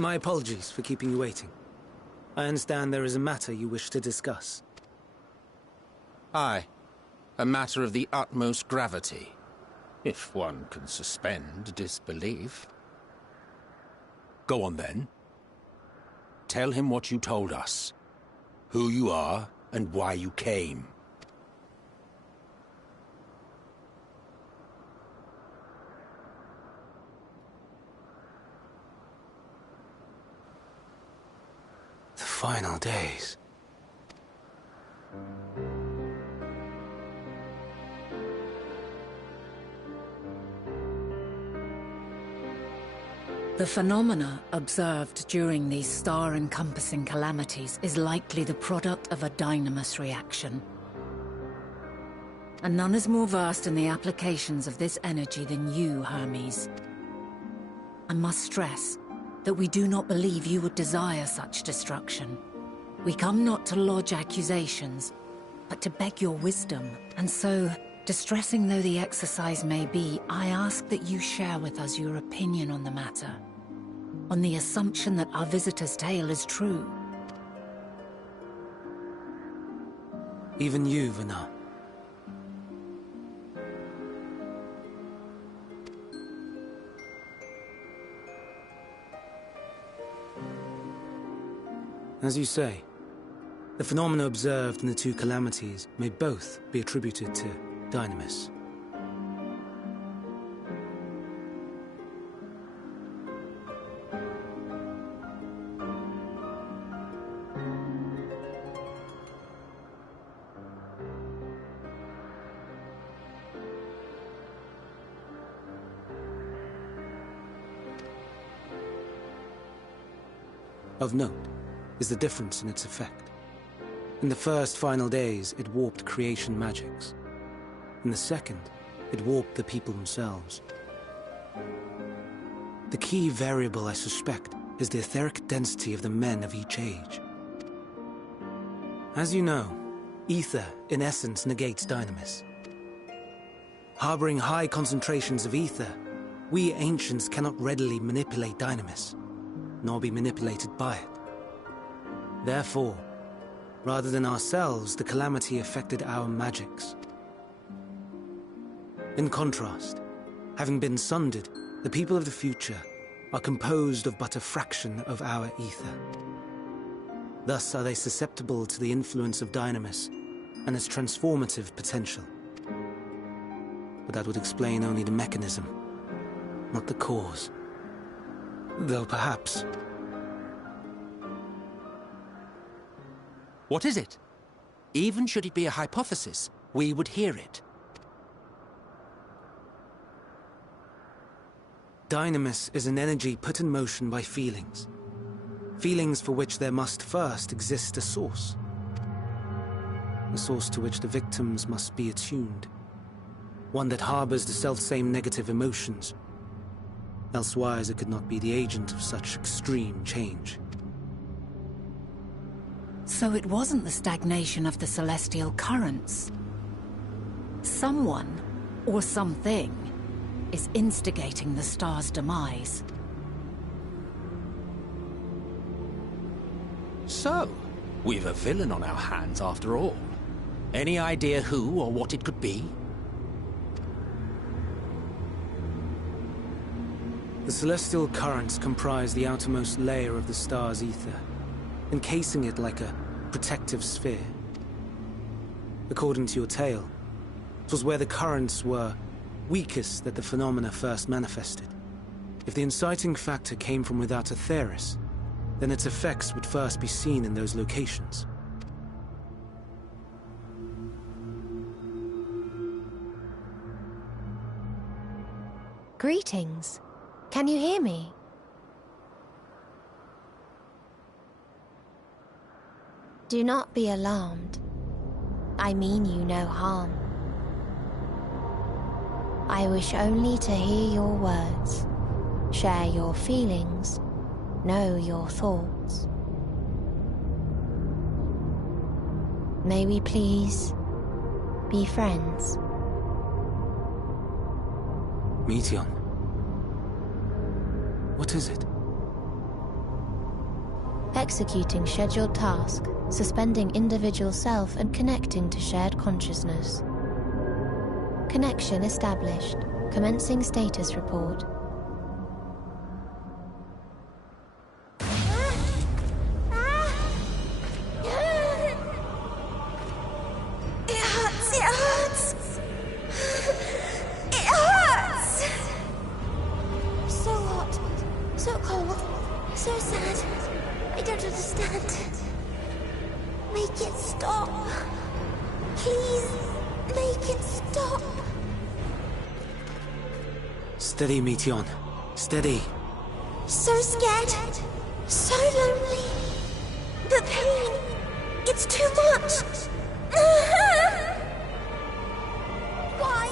My apologies for keeping you waiting. I understand there is a matter you wish to discuss. Aye. A matter of the utmost gravity. If one can suspend disbelief. Go on then. Tell him what you told us. Who you are and why you came. The final days. The phenomena observed during these star-encompassing calamities is likely the product of a dynamis reaction. And none is more versed in the applications of this energy than you, Hermes. I must stress that we do not believe you would desire such destruction. We come not to lodge accusations, but to beg your wisdom. And so, distressing though the exercise may be, I ask that you share with us your opinion on the matter, on the assumption that our visitor's tale is true. Even you, Vana. As you say, the phenomena observed in the two calamities may both be attributed to dynamis. Of note is the difference in its effect. In the first final days, it warped creation magics. In the second, it warped the people themselves. The key variable, I suspect, is the etheric density of the men of each age. As you know, ether, in essence, negates dynamis. Harboring high concentrations of ether, we ancients cannot readily manipulate dynamis, nor be manipulated by it. Therefore, rather than ourselves, the calamity affected our magics. In contrast, having been sundered, the people of the future are composed of but a fraction of our ether. Thus are they susceptible to the influence of dynamis and its transformative potential. But that would explain only the mechanism, not the cause. Though perhaps... What is it? Even should it be a hypothesis, we would hear it. Dynamis is an energy put in motion by feelings. Feelings for which there must first exist a source. A source to which the victims must be attuned. One that harbors the selfsame negative emotions. Elsewise it could not be the agent of such extreme change. So it wasn't the stagnation of the celestial currents. Someone, or something, is instigating the star's demise. So, we've a villain on our hands after all. Any idea who or what it could be? The celestial currents comprise the outermost layer of the star's ether, encasing it like a protective sphere. According to your tale, it was where the currents were weakest that the phenomena first manifested. If the inciting factor came from without Aetheris, then its effects would first be seen in those locations. Greetings. Can you hear me? Do not be alarmed. I mean you no harm. I wish only to hear your words, share your feelings, know your thoughts. May we please be friends? Meteon. What is it? executing scheduled tasks, suspending individual self and connecting to shared consciousness. Connection established. Commencing status report. So sad. I don't understand. Make it stop. Please, make it stop. Steady, Meteion. Steady. So scared. So lonely. The pain. It's too much. Why?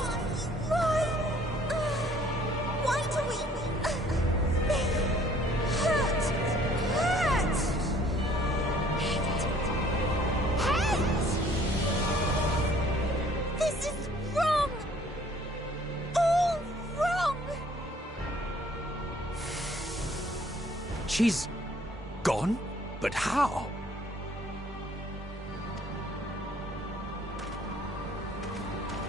Why do we... They hurt. Hate. This is wrong. All wrong. She's gone? But how?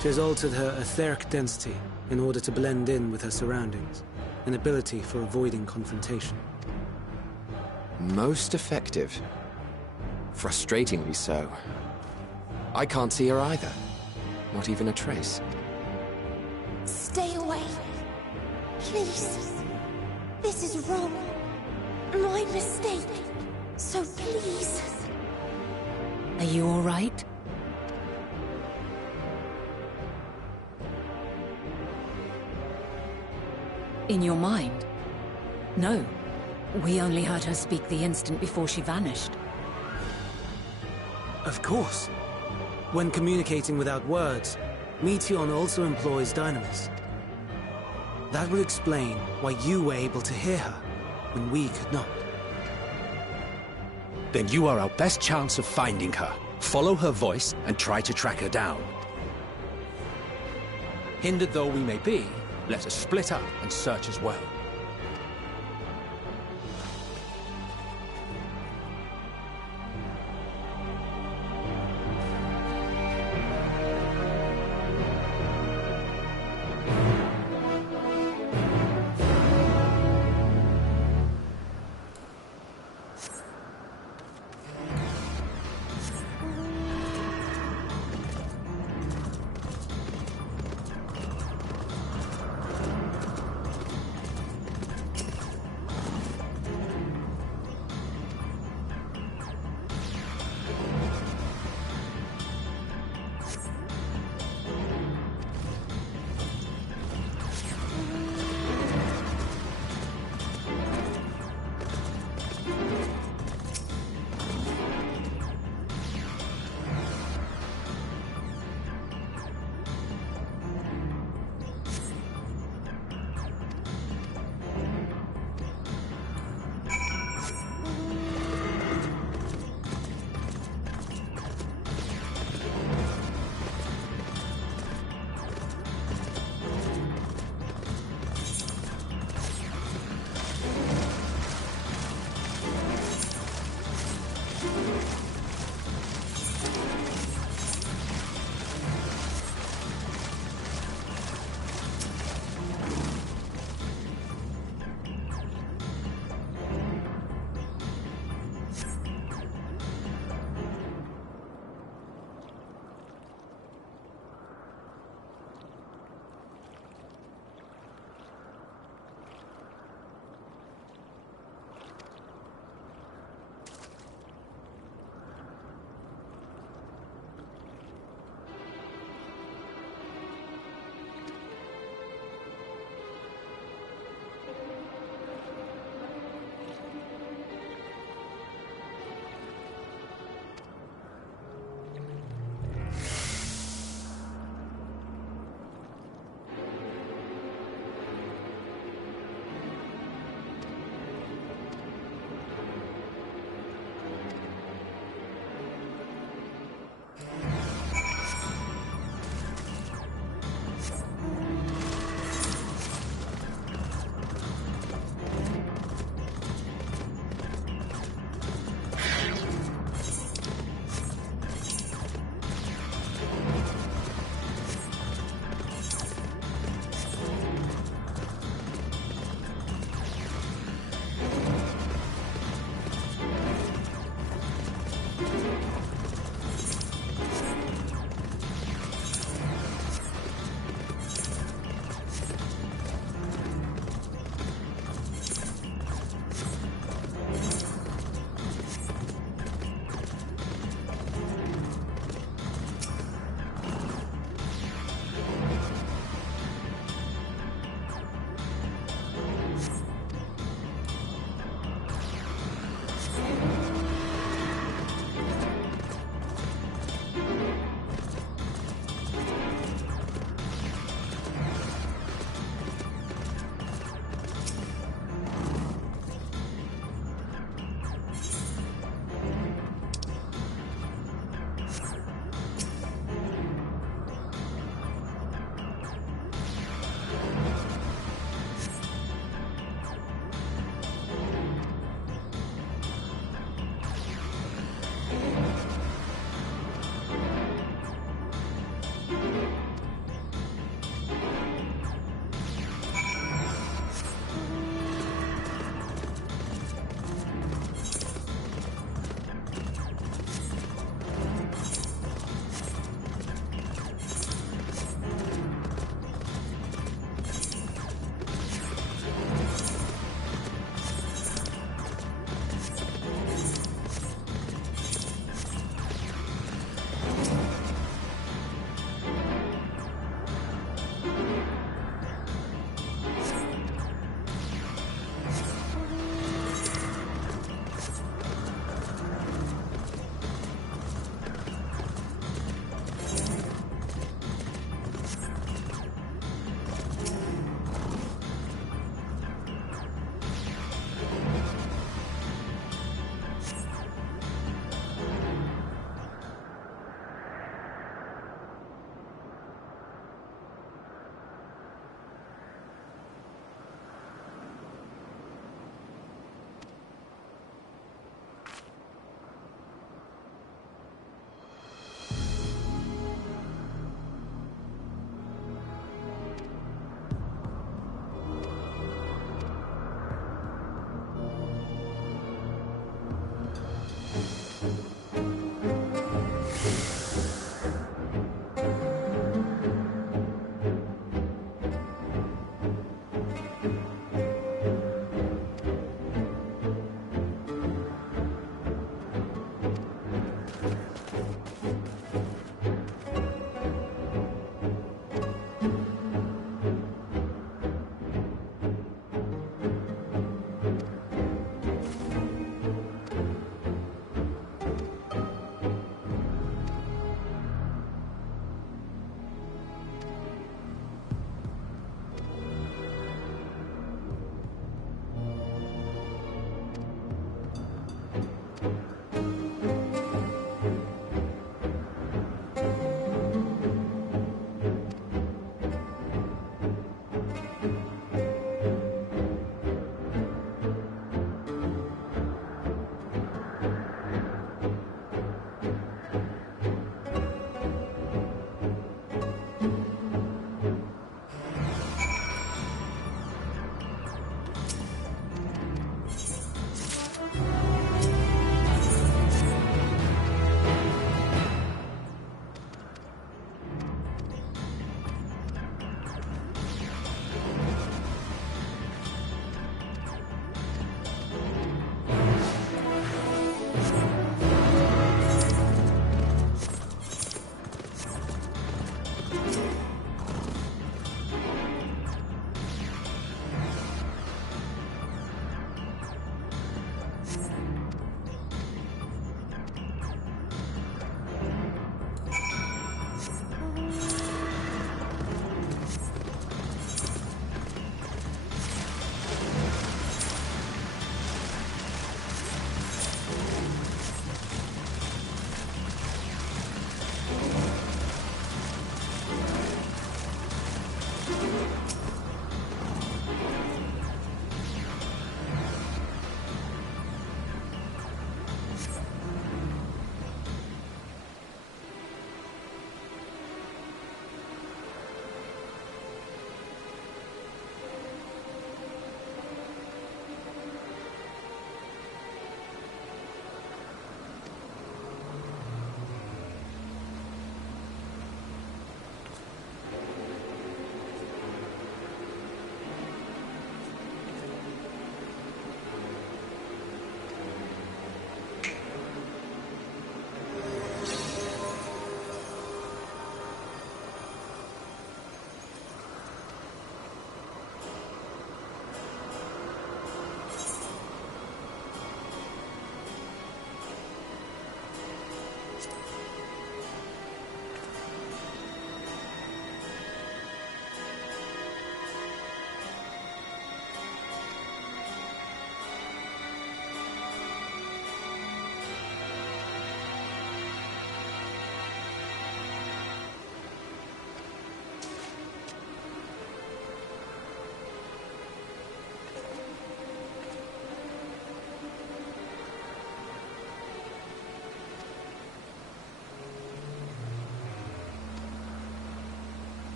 She has altered her etheric density in order to blend in with her surroundings, an ability for avoiding confrontation. Most effective. Frustratingly so. I can't see her either. Not even a trace. Stay away. Please. This is wrong. My mistake. So please. Are you all right? In your mind? No. We only heard her speak the instant before she vanished. Of course. When communicating without words, Meteion also employs dynamis. That would explain why you were able to hear her, when we could not. Then you are our best chance of finding her. Follow her voice and try to track her down. Hindered though we may be, let us split up and search as well.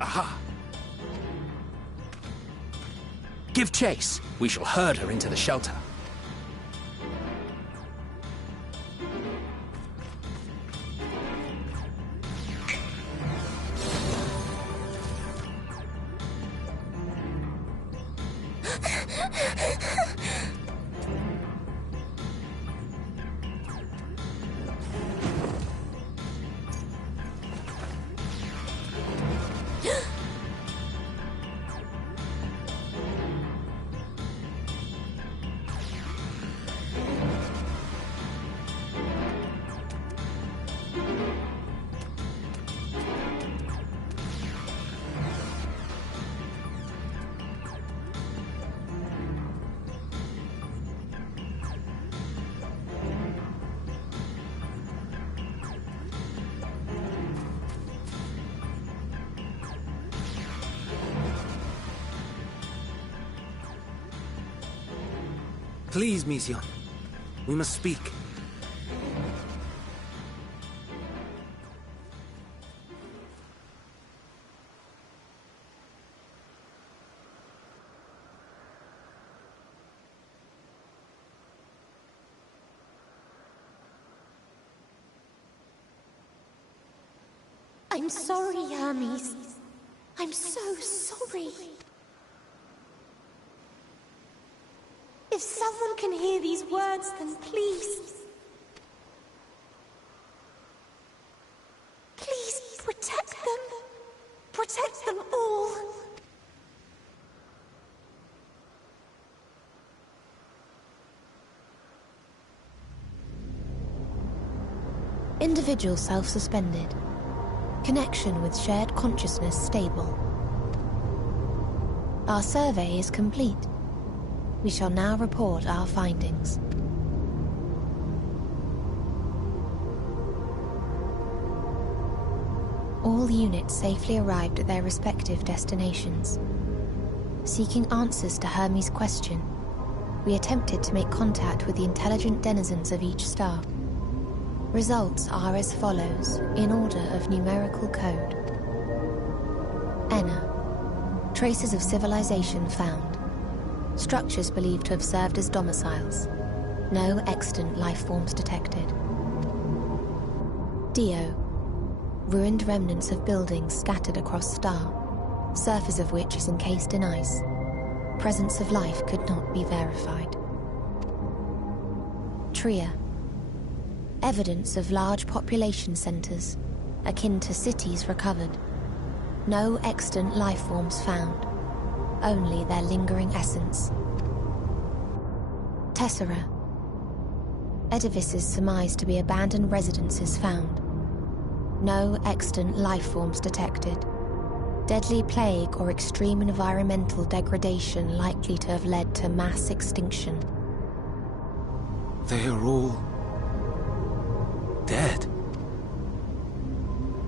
Aha! Give chase. We shall herd her into the shelter. Please, Mission. We must speak. I'm sorry, Hermes. I'm so sorry. If someone can hear these words, then please... please protect them. Protect them all. Individual self-suspended. Connection with shared consciousness stable. Our survey is complete. We shall now report our findings. All units safely arrived at their respective destinations. Seeking answers to Hermes' question, we attempted to make contact with the intelligent denizens of each star. Results are as follows, in order of numerical code. Enna. Traces of civilization found. Structures believed to have served as domiciles. No extant life forms detected. Dio. Ruined remnants of buildings scattered across star, surface of which is encased in ice. Presence of life could not be verified. Tria. Evidence of large population centers, akin to cities recovered. No extant life forms found. Only their lingering essence. Tessera. Edifices surmised to be abandoned residences found. No extant life forms detected. Deadly plague or extreme environmental degradation likely to have led to mass extinction. They are all... dead.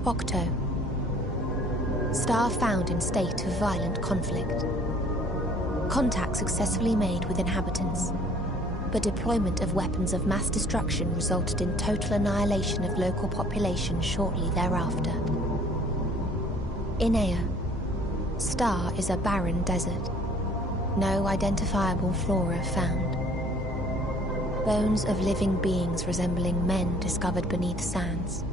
Octo. Star found in state of violent conflict. Contact successfully made with inhabitants, but deployment of weapons of mass destruction resulted in total annihilation of local population shortly thereafter. Inea. Star is a barren desert. No identifiable flora found. Bones of living beings resembling men discovered beneath sands,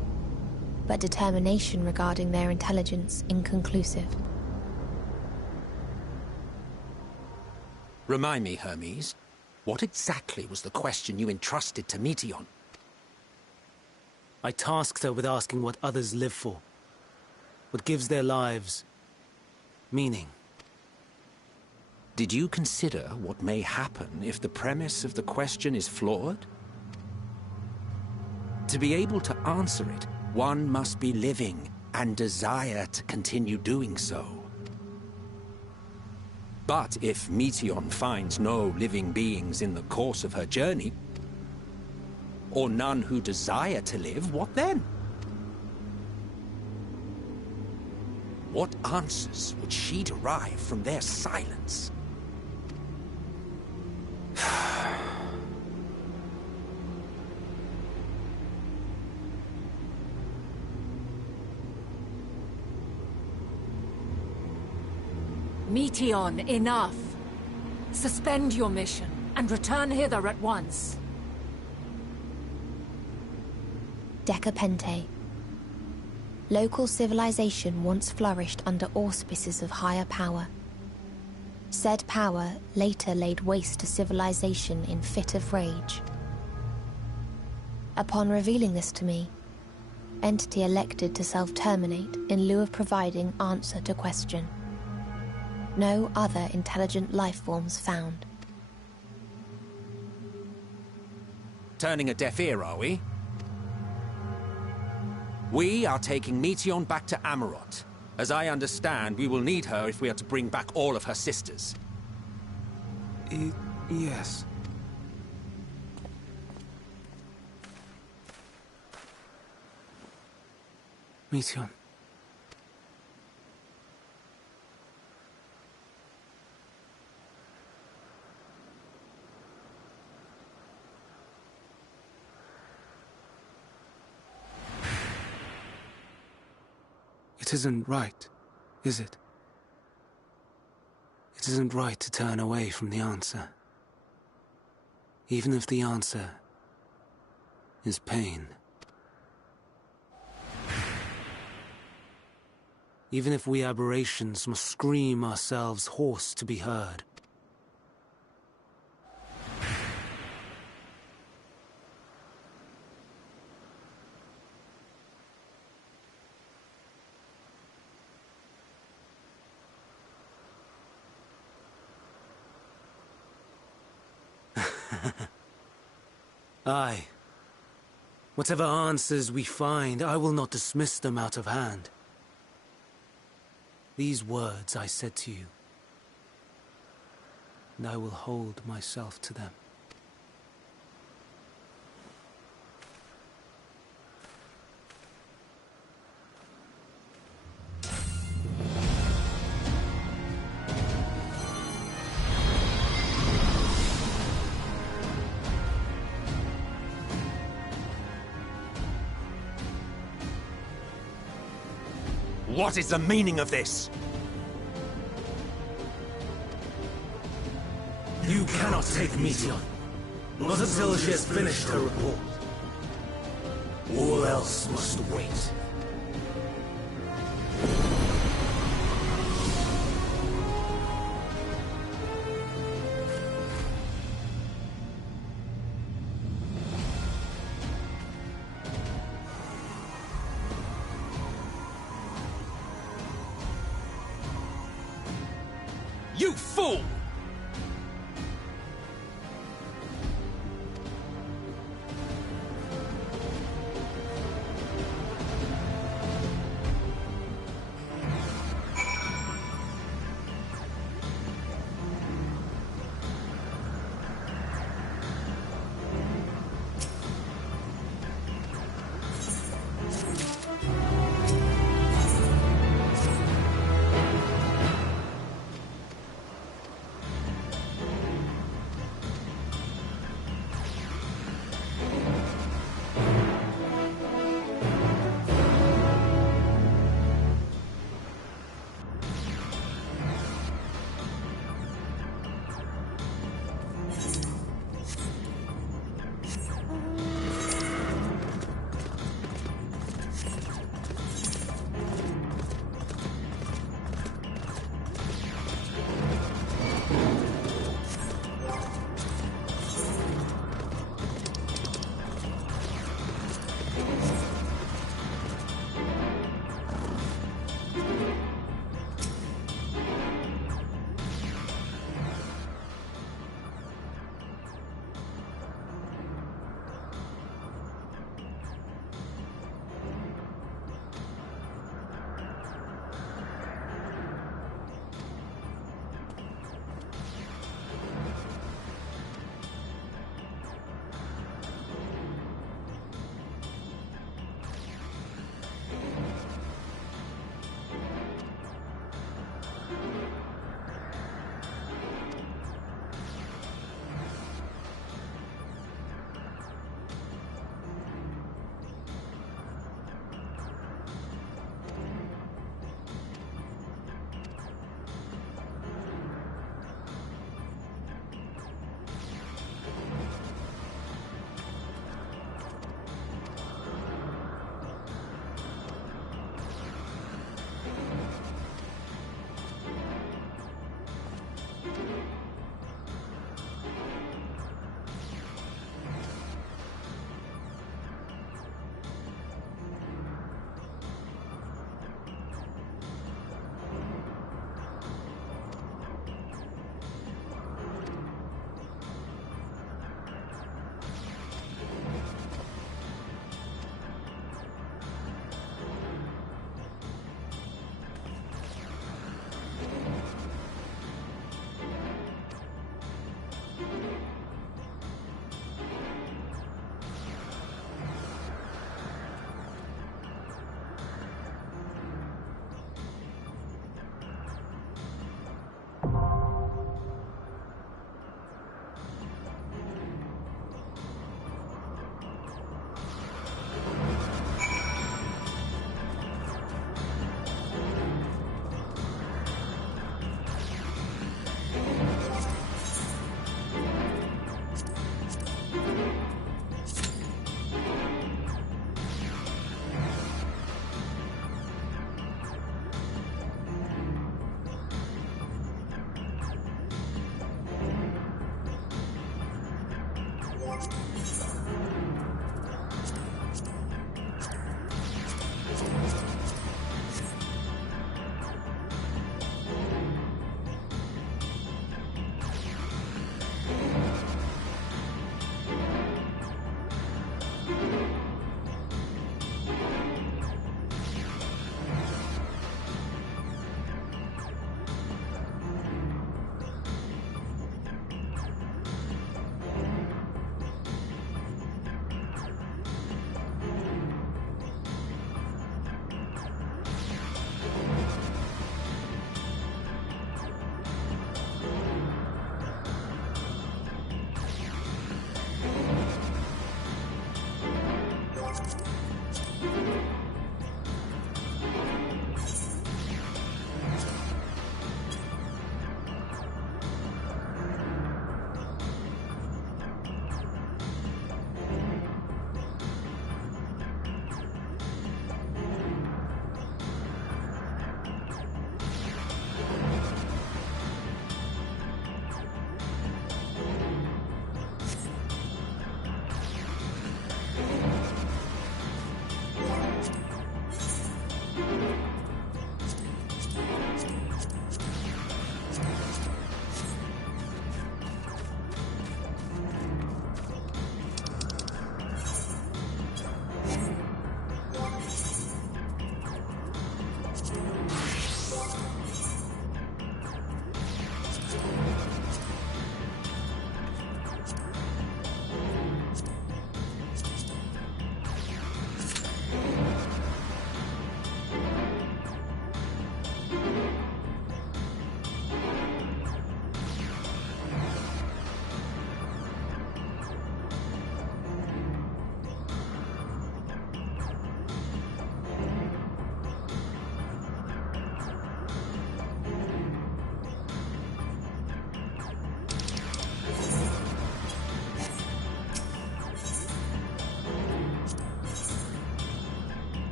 but determination regarding their intelligence inconclusive. Remind me, Hermes, what exactly was the question you entrusted to Meteion? I tasked her with asking what others live for. What gives their lives meaning. Did you consider what may happen if the premise of the question is flawed? To be able to answer it, one must be living and desire to continue doing so. But if Meteion finds no living beings in the course of her journey, or none who desire to live, what then? What answers would she derive from their silence? Meteon, enough. Suspend your mission and return hither at once. Decapente. Local civilization once flourished under auspices of higher power. Said power later laid waste to civilization in fit of rage. Upon revealing this to me, Entity elected to self-terminate in lieu of providing answer to question. No other intelligent life forms found. Turning a deaf ear, are we? We are taking Meteon back to Amarot. As I understand, we will need her if we are to bring back all of her sisters. Yes. Meteon. It isn't right, is it? It isn't right to turn away from the answer. Even if the answer is pain. Even if we aberrations must scream ourselves hoarse to be heard. Aye. Whatever answers we find, I will not dismiss them out of hand. These words I said to you, and I will hold myself to them. What is the meaning of this? You cannot take Meteon, not until she has finished her report. All else must wait. You fool!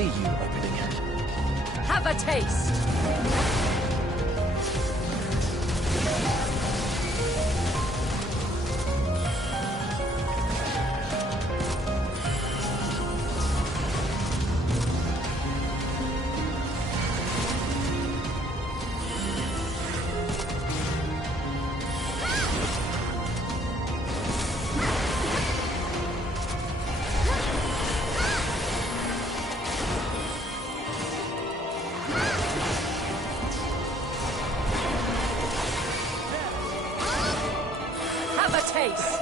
see you opening it. Have a taste! taste!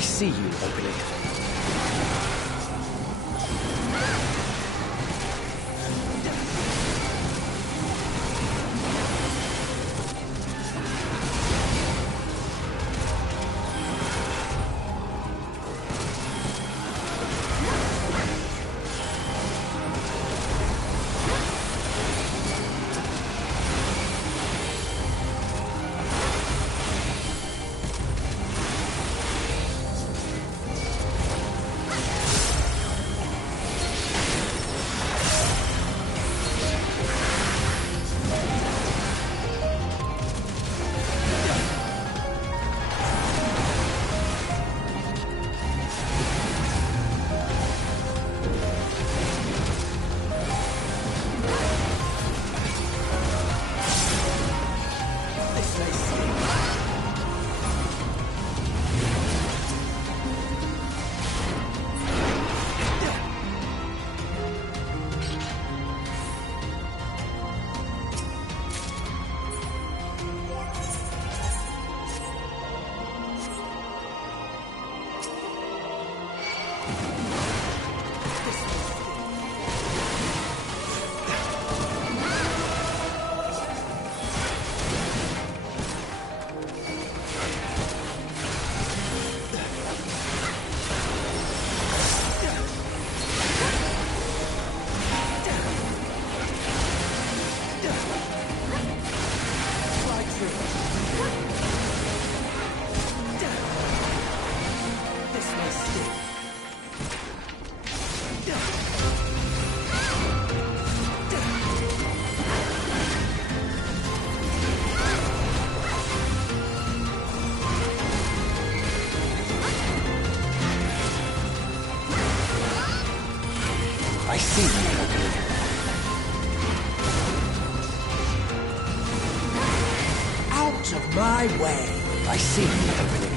I see you opening. I see you. Out of my way. I see you opening.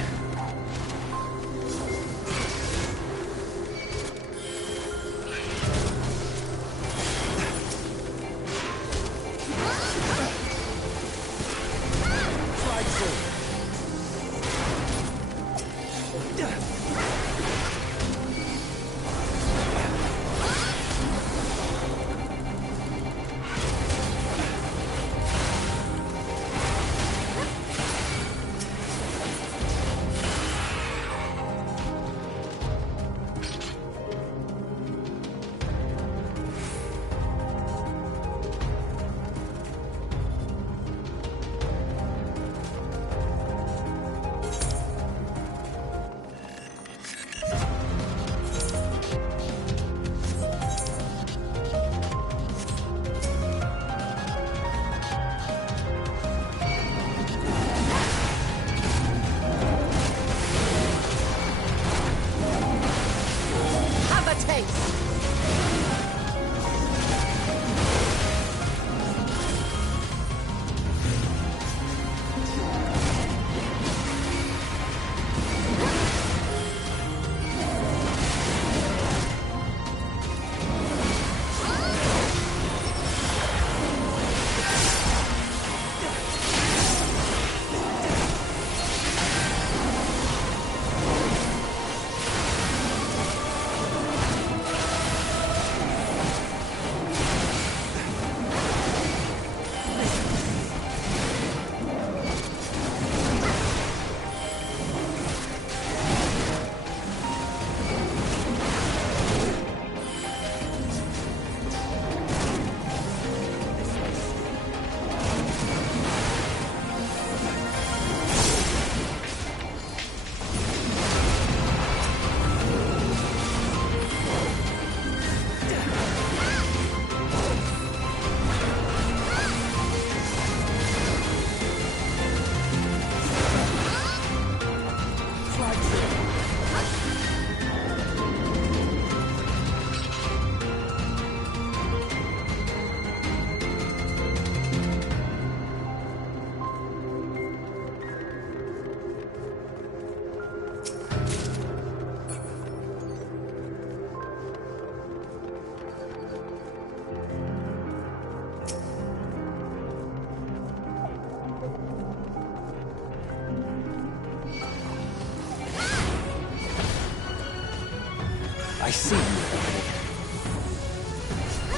I see you.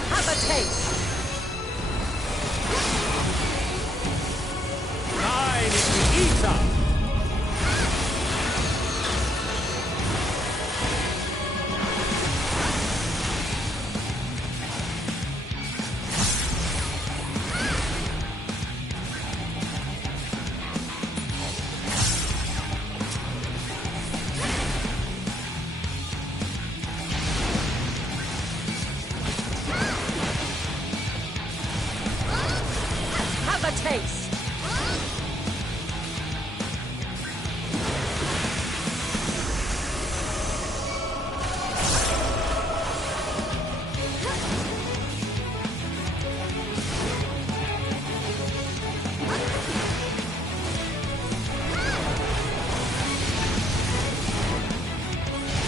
Have a taste! Mine is the ether! Taste.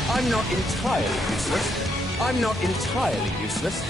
I'm not entirely useless. I'm not entirely useless.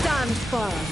Stand firm.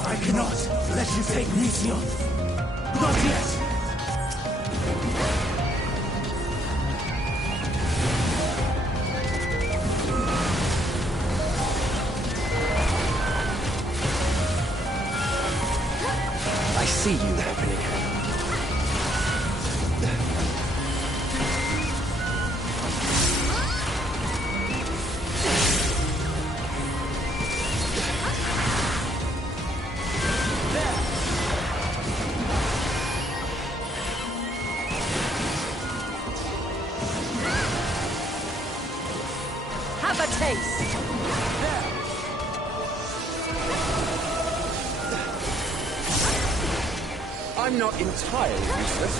I cannot let you take Mission. Not yet. I see you happening. Have a taste. I'm not entirely useless.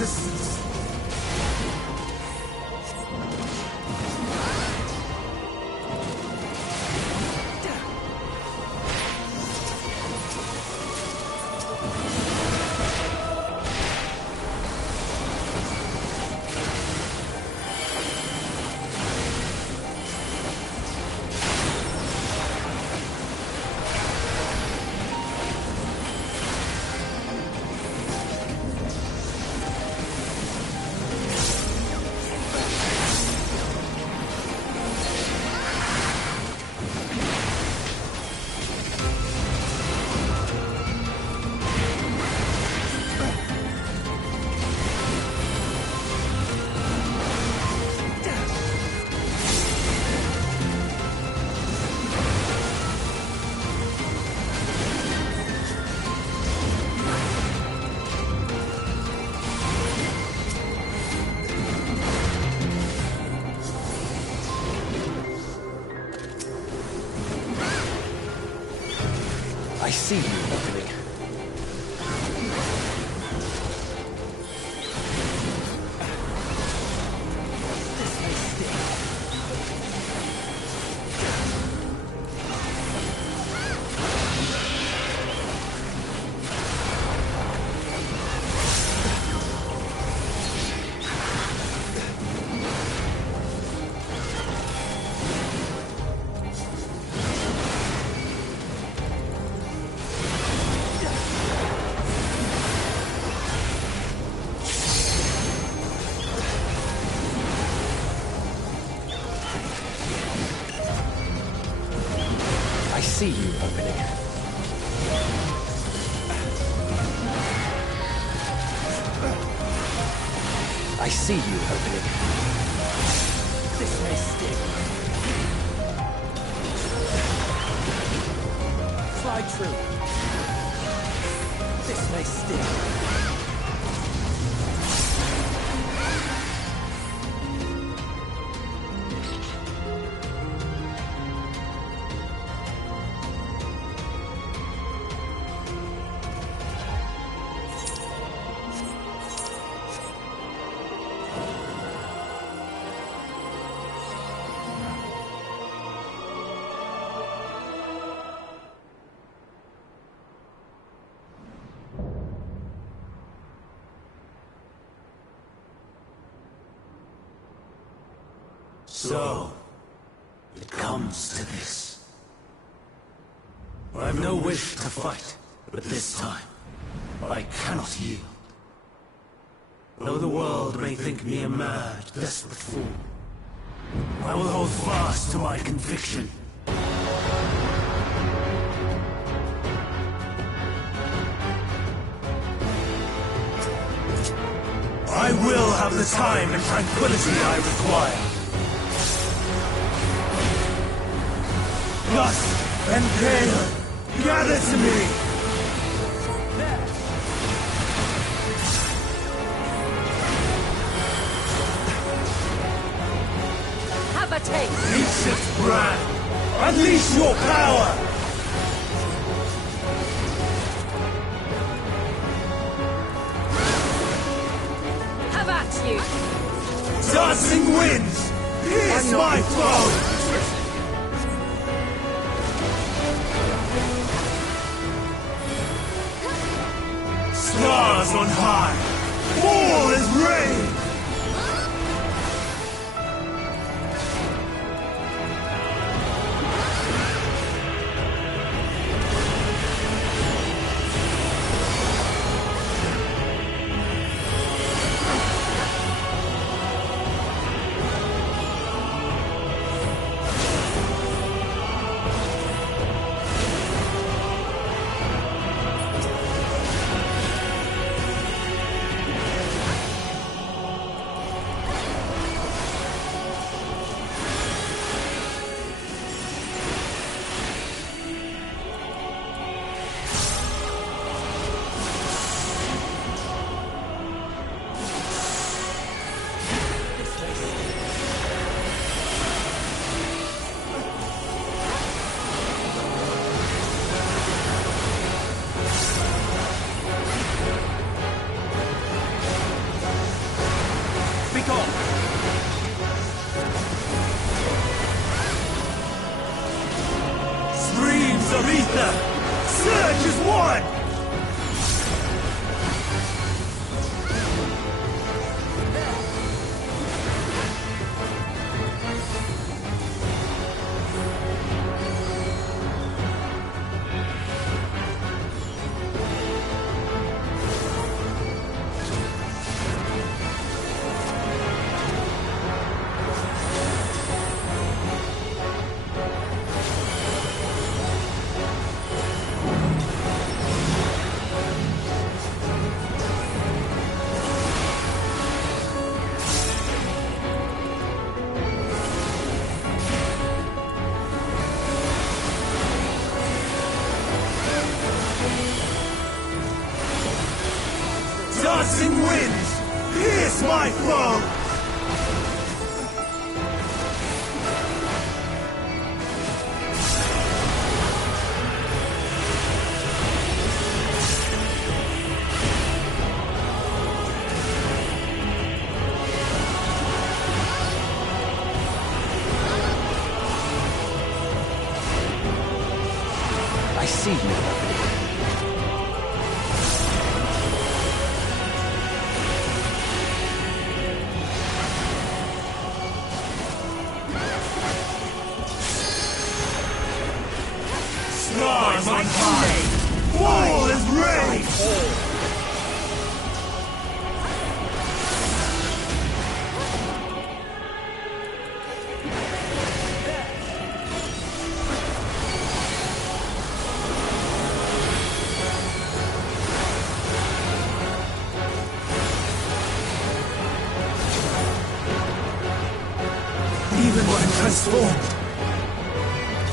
resistance. I see you opening. I see you opening. I see you opening. This may sting. Slide through. This may sting. So, it comes to this. I've no wish to fight, but this time, I cannot yield. Though the world may think me a mad, desperate fool, I will hold fast to my conviction. I will have the time and tranquility I require. Lust and pain, gather to me! Have a taste! Ancient brand, unleash your power! Have at you! Dancing winds, pierce my foe! Stars on high, fall as rain! deceive me. Stars on high! War is ready! Even when transformed.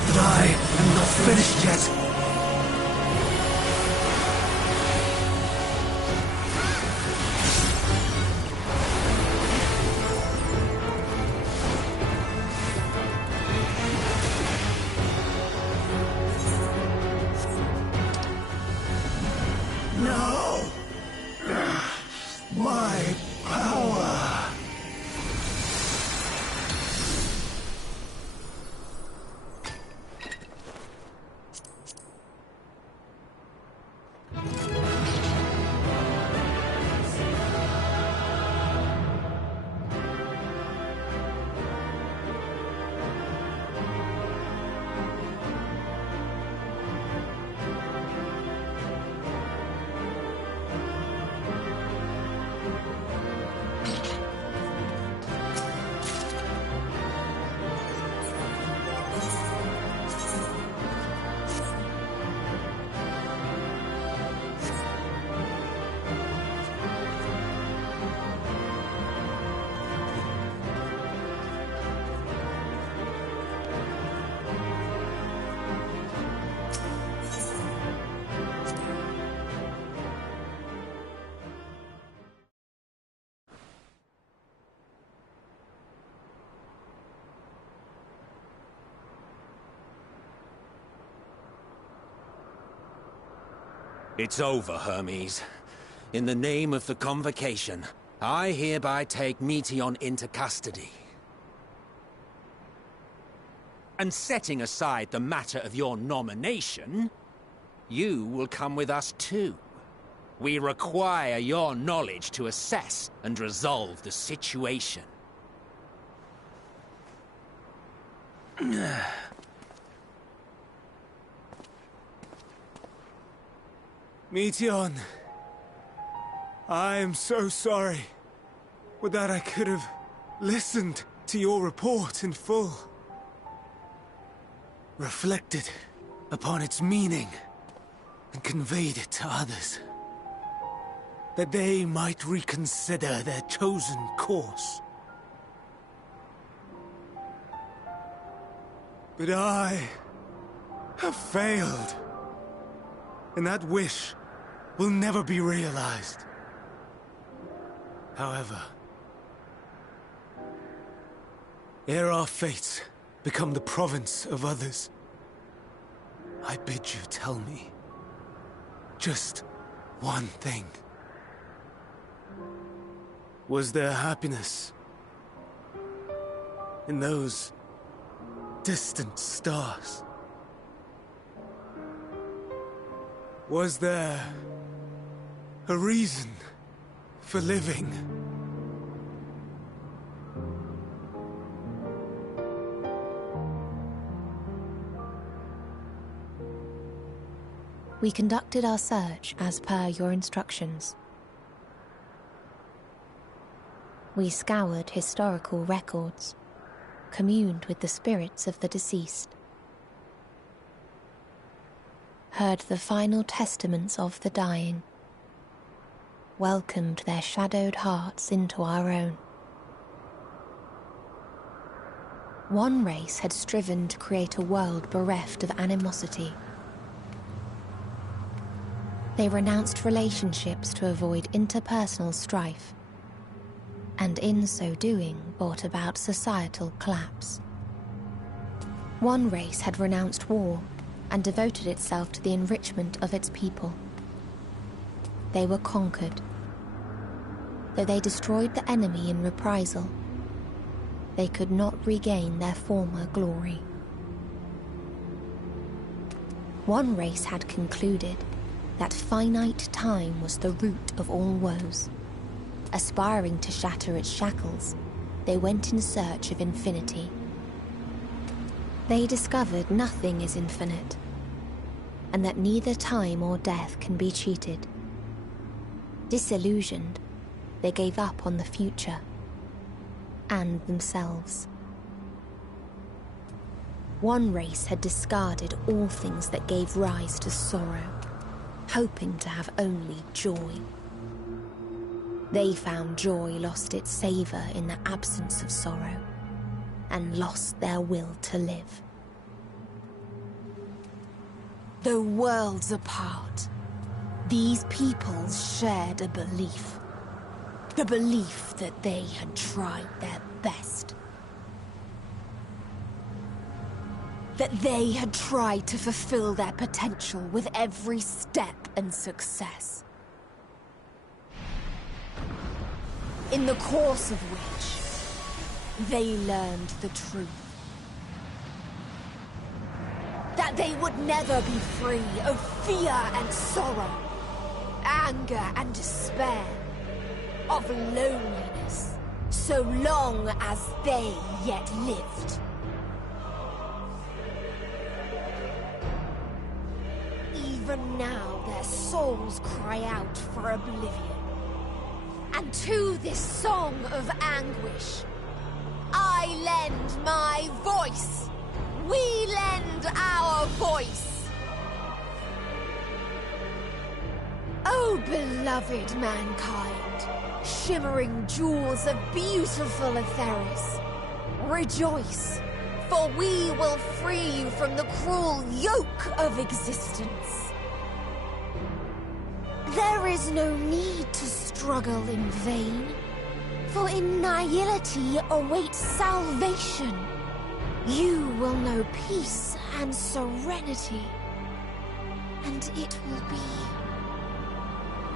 But I am not finished yet. No! My power! It's over, Hermes. In the name of the Convocation, I hereby take Meteion into custody. And setting aside the matter of your nomination, you will come with us too. We require your knowledge to assess and resolve the situation. Meteion, I am so sorry. Would that I could have listened to your report in full. Reflected upon its meaning and conveyed it to others. That they might reconsider their chosen course. But I have failed. And that wish will never be realized. However, ere our fates become the province of others, I bid you tell me just one thing. Was there happiness in those distant stars? Was there a reason for living? We conducted our search as per your instructions. We scoured historical records, communed with the spirits of the deceased, heard the final testaments of the dying, welcomed their shadowed hearts into our own. One race had striven to create a world bereft of animosity. They renounced relationships to avoid interpersonal strife, and in so doing brought about societal collapse. One race had renounced war and devoted itself to the enrichment of its people. They were conquered. Though they destroyed the enemy in reprisal, they could not regain their former glory. One race had concluded that finite time was the root of all woes. Aspiring to shatter its shackles, they went in search of infinity. They discovered nothing is infinite, and that neither time or death can be cheated. Disillusioned, they gave up on the future and themselves. One race had discarded all things that gave rise to sorrow, hoping to have only joy. They found joy lost its savor in the absence of sorrow, and lost their will to live. Though worlds apart, these peoples shared a belief. The belief that they had tried their best. That they had tried to fulfill their potential with every step and success. In the course of which, they learned the truth. That they would never be free of fear and sorrow, anger and despair, of loneliness, so long as they yet lived. Even now their souls cry out for oblivion. And to this song of anguish, I lend my voice. We lend our voice. Oh, beloved mankind, shimmering jewels of beautiful Etheris, rejoice, for we will free you from the cruel yoke of existence. There is no need to struggle in vain, for in nihility awaits salvation. You will know peace and serenity, and it will be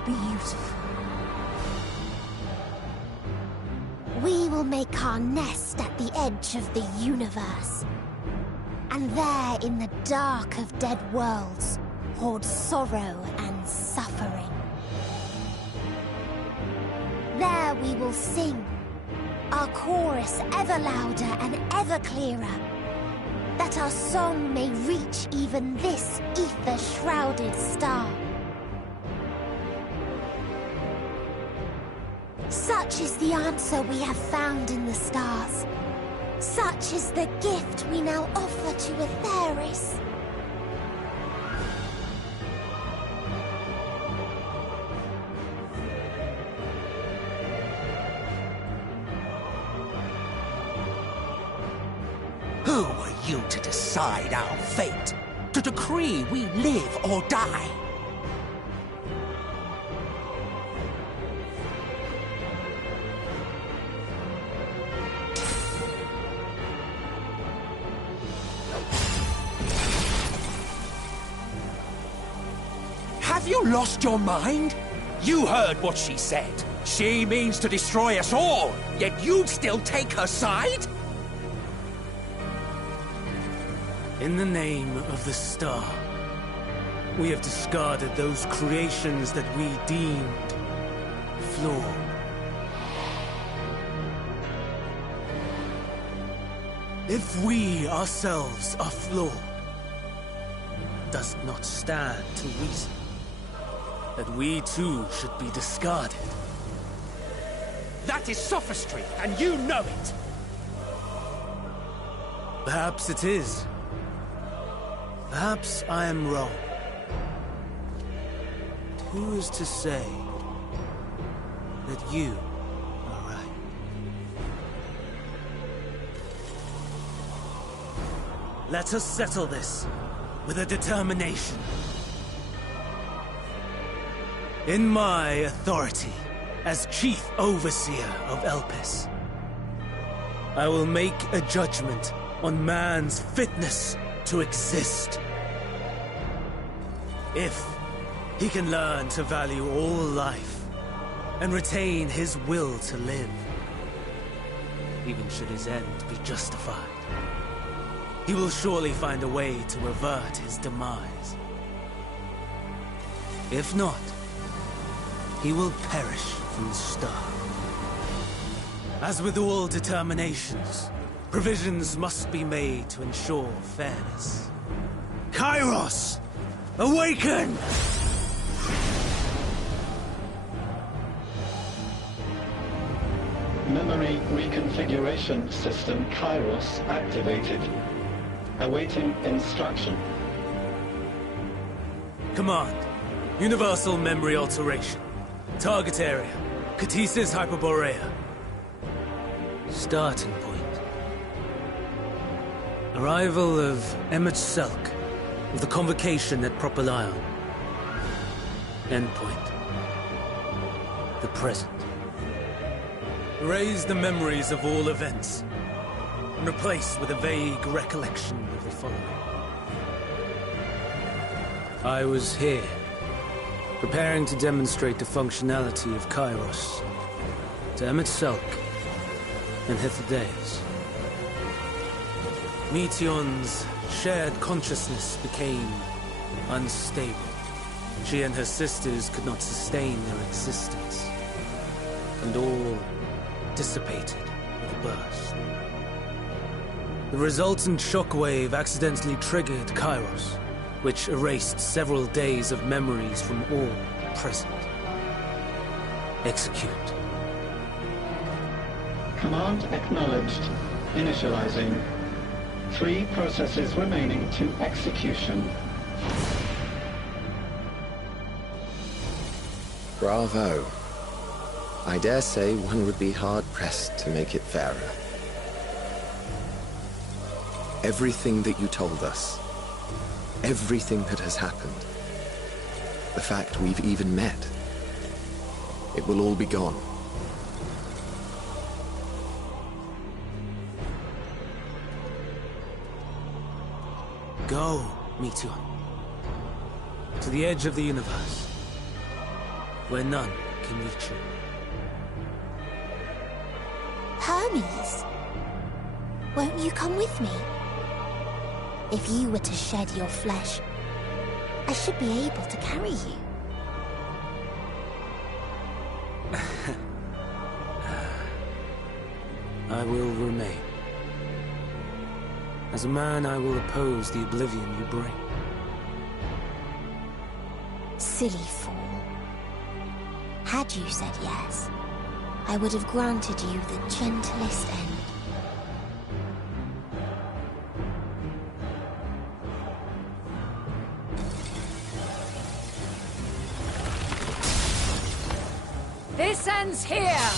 beautiful. We will make our nest at the edge of the universe, and there in the dark of dead worlds hoard sorrow and suffering. There we will sing, our chorus ever louder and ever clearer, that our song may reach even this ether-shrouded star. Such is the answer we have found in the stars. Such is the gift we now offer to Etheris. Who are you to decide our fate? To decree we live or die? Have you lost your mind? You heard what she said. She means to destroy us all, yet you'd still take her side? In the name of the star, we have discarded those creations that we deemed flawed. If we ourselves are flawed, does it not stand to reason that we too should be discarded? That is sophistry, and you know it! Perhaps it is. Perhaps I am wrong. But who is to say that you are right? Let us settle this with a determination. In my authority as Chief Overseer of Elpis, I will make a judgment on man's fitness to exist. If he can learn to value all life and retain his will to live, even should his end be justified, he will surely find a way to avert his demise. If not, he will perish from the start. As with all determinations, provisions must be made to ensure fairness. Kairos! Awaken! Memory reconfiguration system Kairos activated. Awaiting instruction. Command. Universal memory alteration. Target area. Catesis Hyperborea. Starting point. Arrival of Emmet Selk of the Convocation at Propylion. Endpoint. The present. Erase the memories of all events and replace with a vague recollection of the following. I was here, preparing to demonstrate the functionality of Kairos to Emmet Selk and Hitherdays. Meteon's shared consciousness became unstable. She and her sisters could not sustain their existence, and all dissipated with a burst. The resultant shockwave accidentally triggered Kairos, which erased several days of memories from all present. Execute. Command acknowledged. Initializing. 3 processes remaining to execution. Bravo. I dare say one would be hard-pressed to make it fairer. Everything that you told us, everything that has happened, the fact we've even met, it will all be gone. Go, Meteon. To the edge of the universe, where none can reach you. Hermes, won't you come with me? If you were to shed your flesh, I should be able to carry you. I will remain. As a man, I will oppose the oblivion you bring. Silly fool. Had you said yes, I would have granted you the gentlest end. This ends here!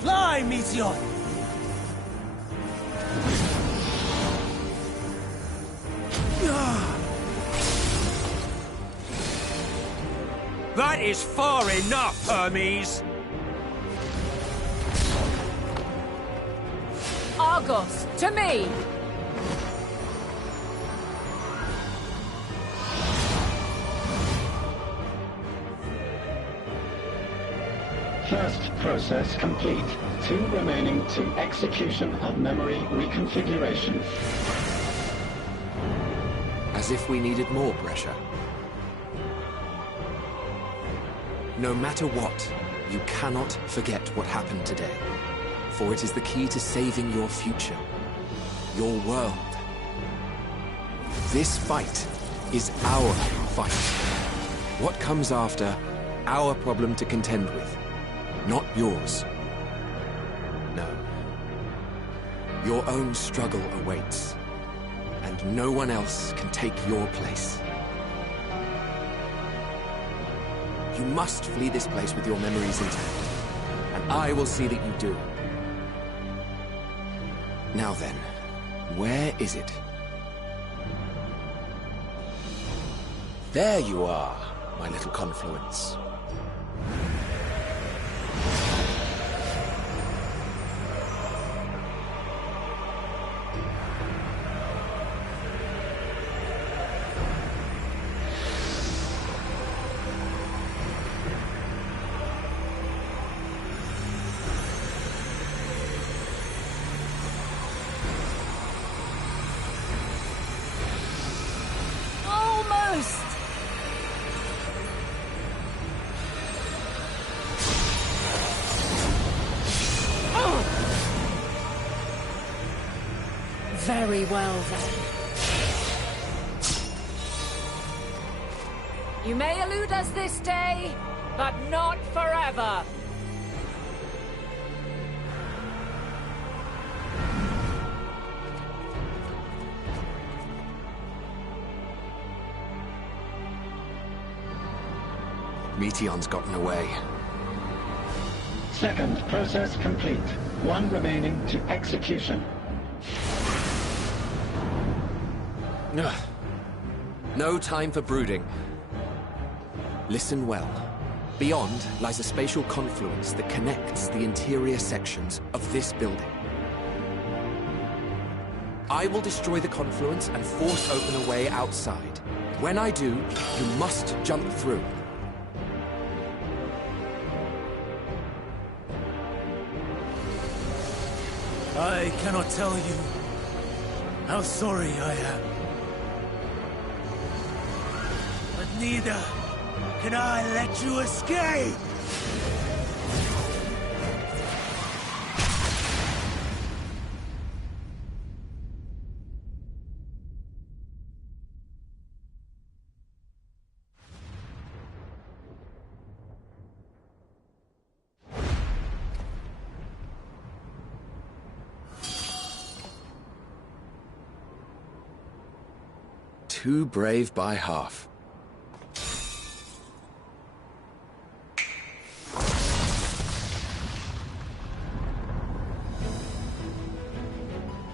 Fly, Meteon! That is far enough, Hermes! Argos, to me! First process complete. 2 remaining to execution of memory reconfiguration. As if we needed more pressure. No matter what, you cannot forget what happened today. For it is the key to saving your future. Your world. This fight is our fight. What comes after, our problem to contend with. Not yours. No. Your own struggle awaits. And no one else can take your place. You must flee this place with your memories intact. And I will see that you do. Now then, where is it? There you are, my little confluence. Very well, then. You may elude us this day, but not forever. Meteon's gotten away. Second process complete. One remaining to execution. Ugh. No time for brooding. Listen well. Beyond lies a spatial confluence that connects the interior sections of this building. I will destroy the confluence and force open a way outside. When I do, you must jump through. I cannot tell you how sorry I am. But neither can I let you escape! Too brave by half.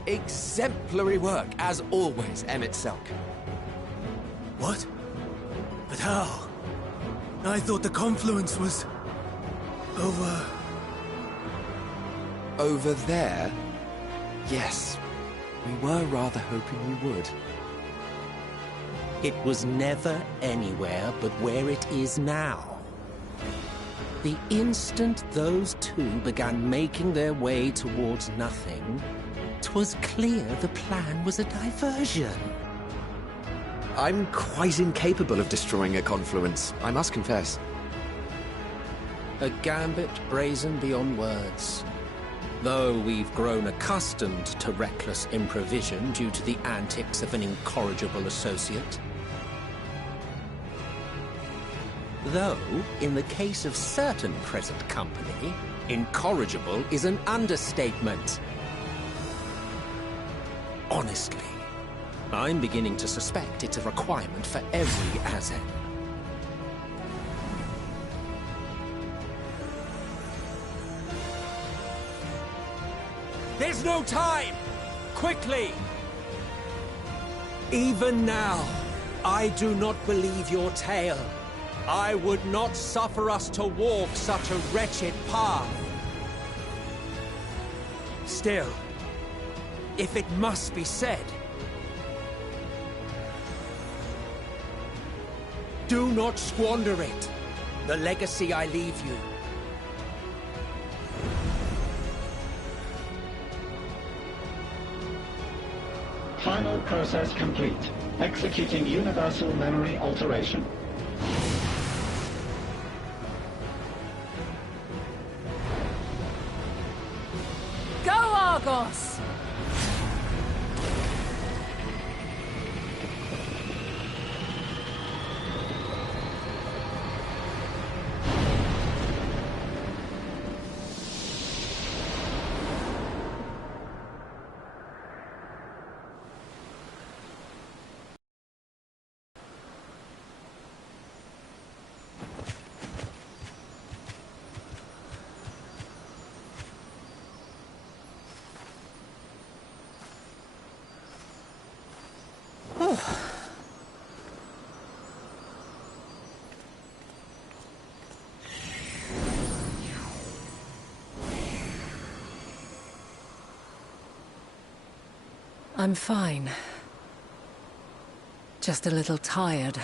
Exemplary work, as always, Emmett Selk. What? But how? I thought the confluence was... over... Over there? Yes. We were rather hoping you would. It was never anywhere but where it is now. The instant those two began making their way towards nothing, 'twas clear the plan was a diversion. I'm quite incapable of destroying a confluence, I must confess. A gambit brazen beyond words. Though we've grown accustomed to reckless improvision due to the antics of an incorrigible associate. Though, in the case of certain present company, incorrigible is an understatement. Honestly, I'm beginning to suspect it's a requirement for every Azen. There's no time! Quickly! Even now, I do not believe your tale. I would not suffer us to walk such a wretched path. Still, if it must be said, do not squander it, the legacy I leave you. Final process complete. Executing universal memory alteration. Go, Argos! I'm fine. Just a little tired.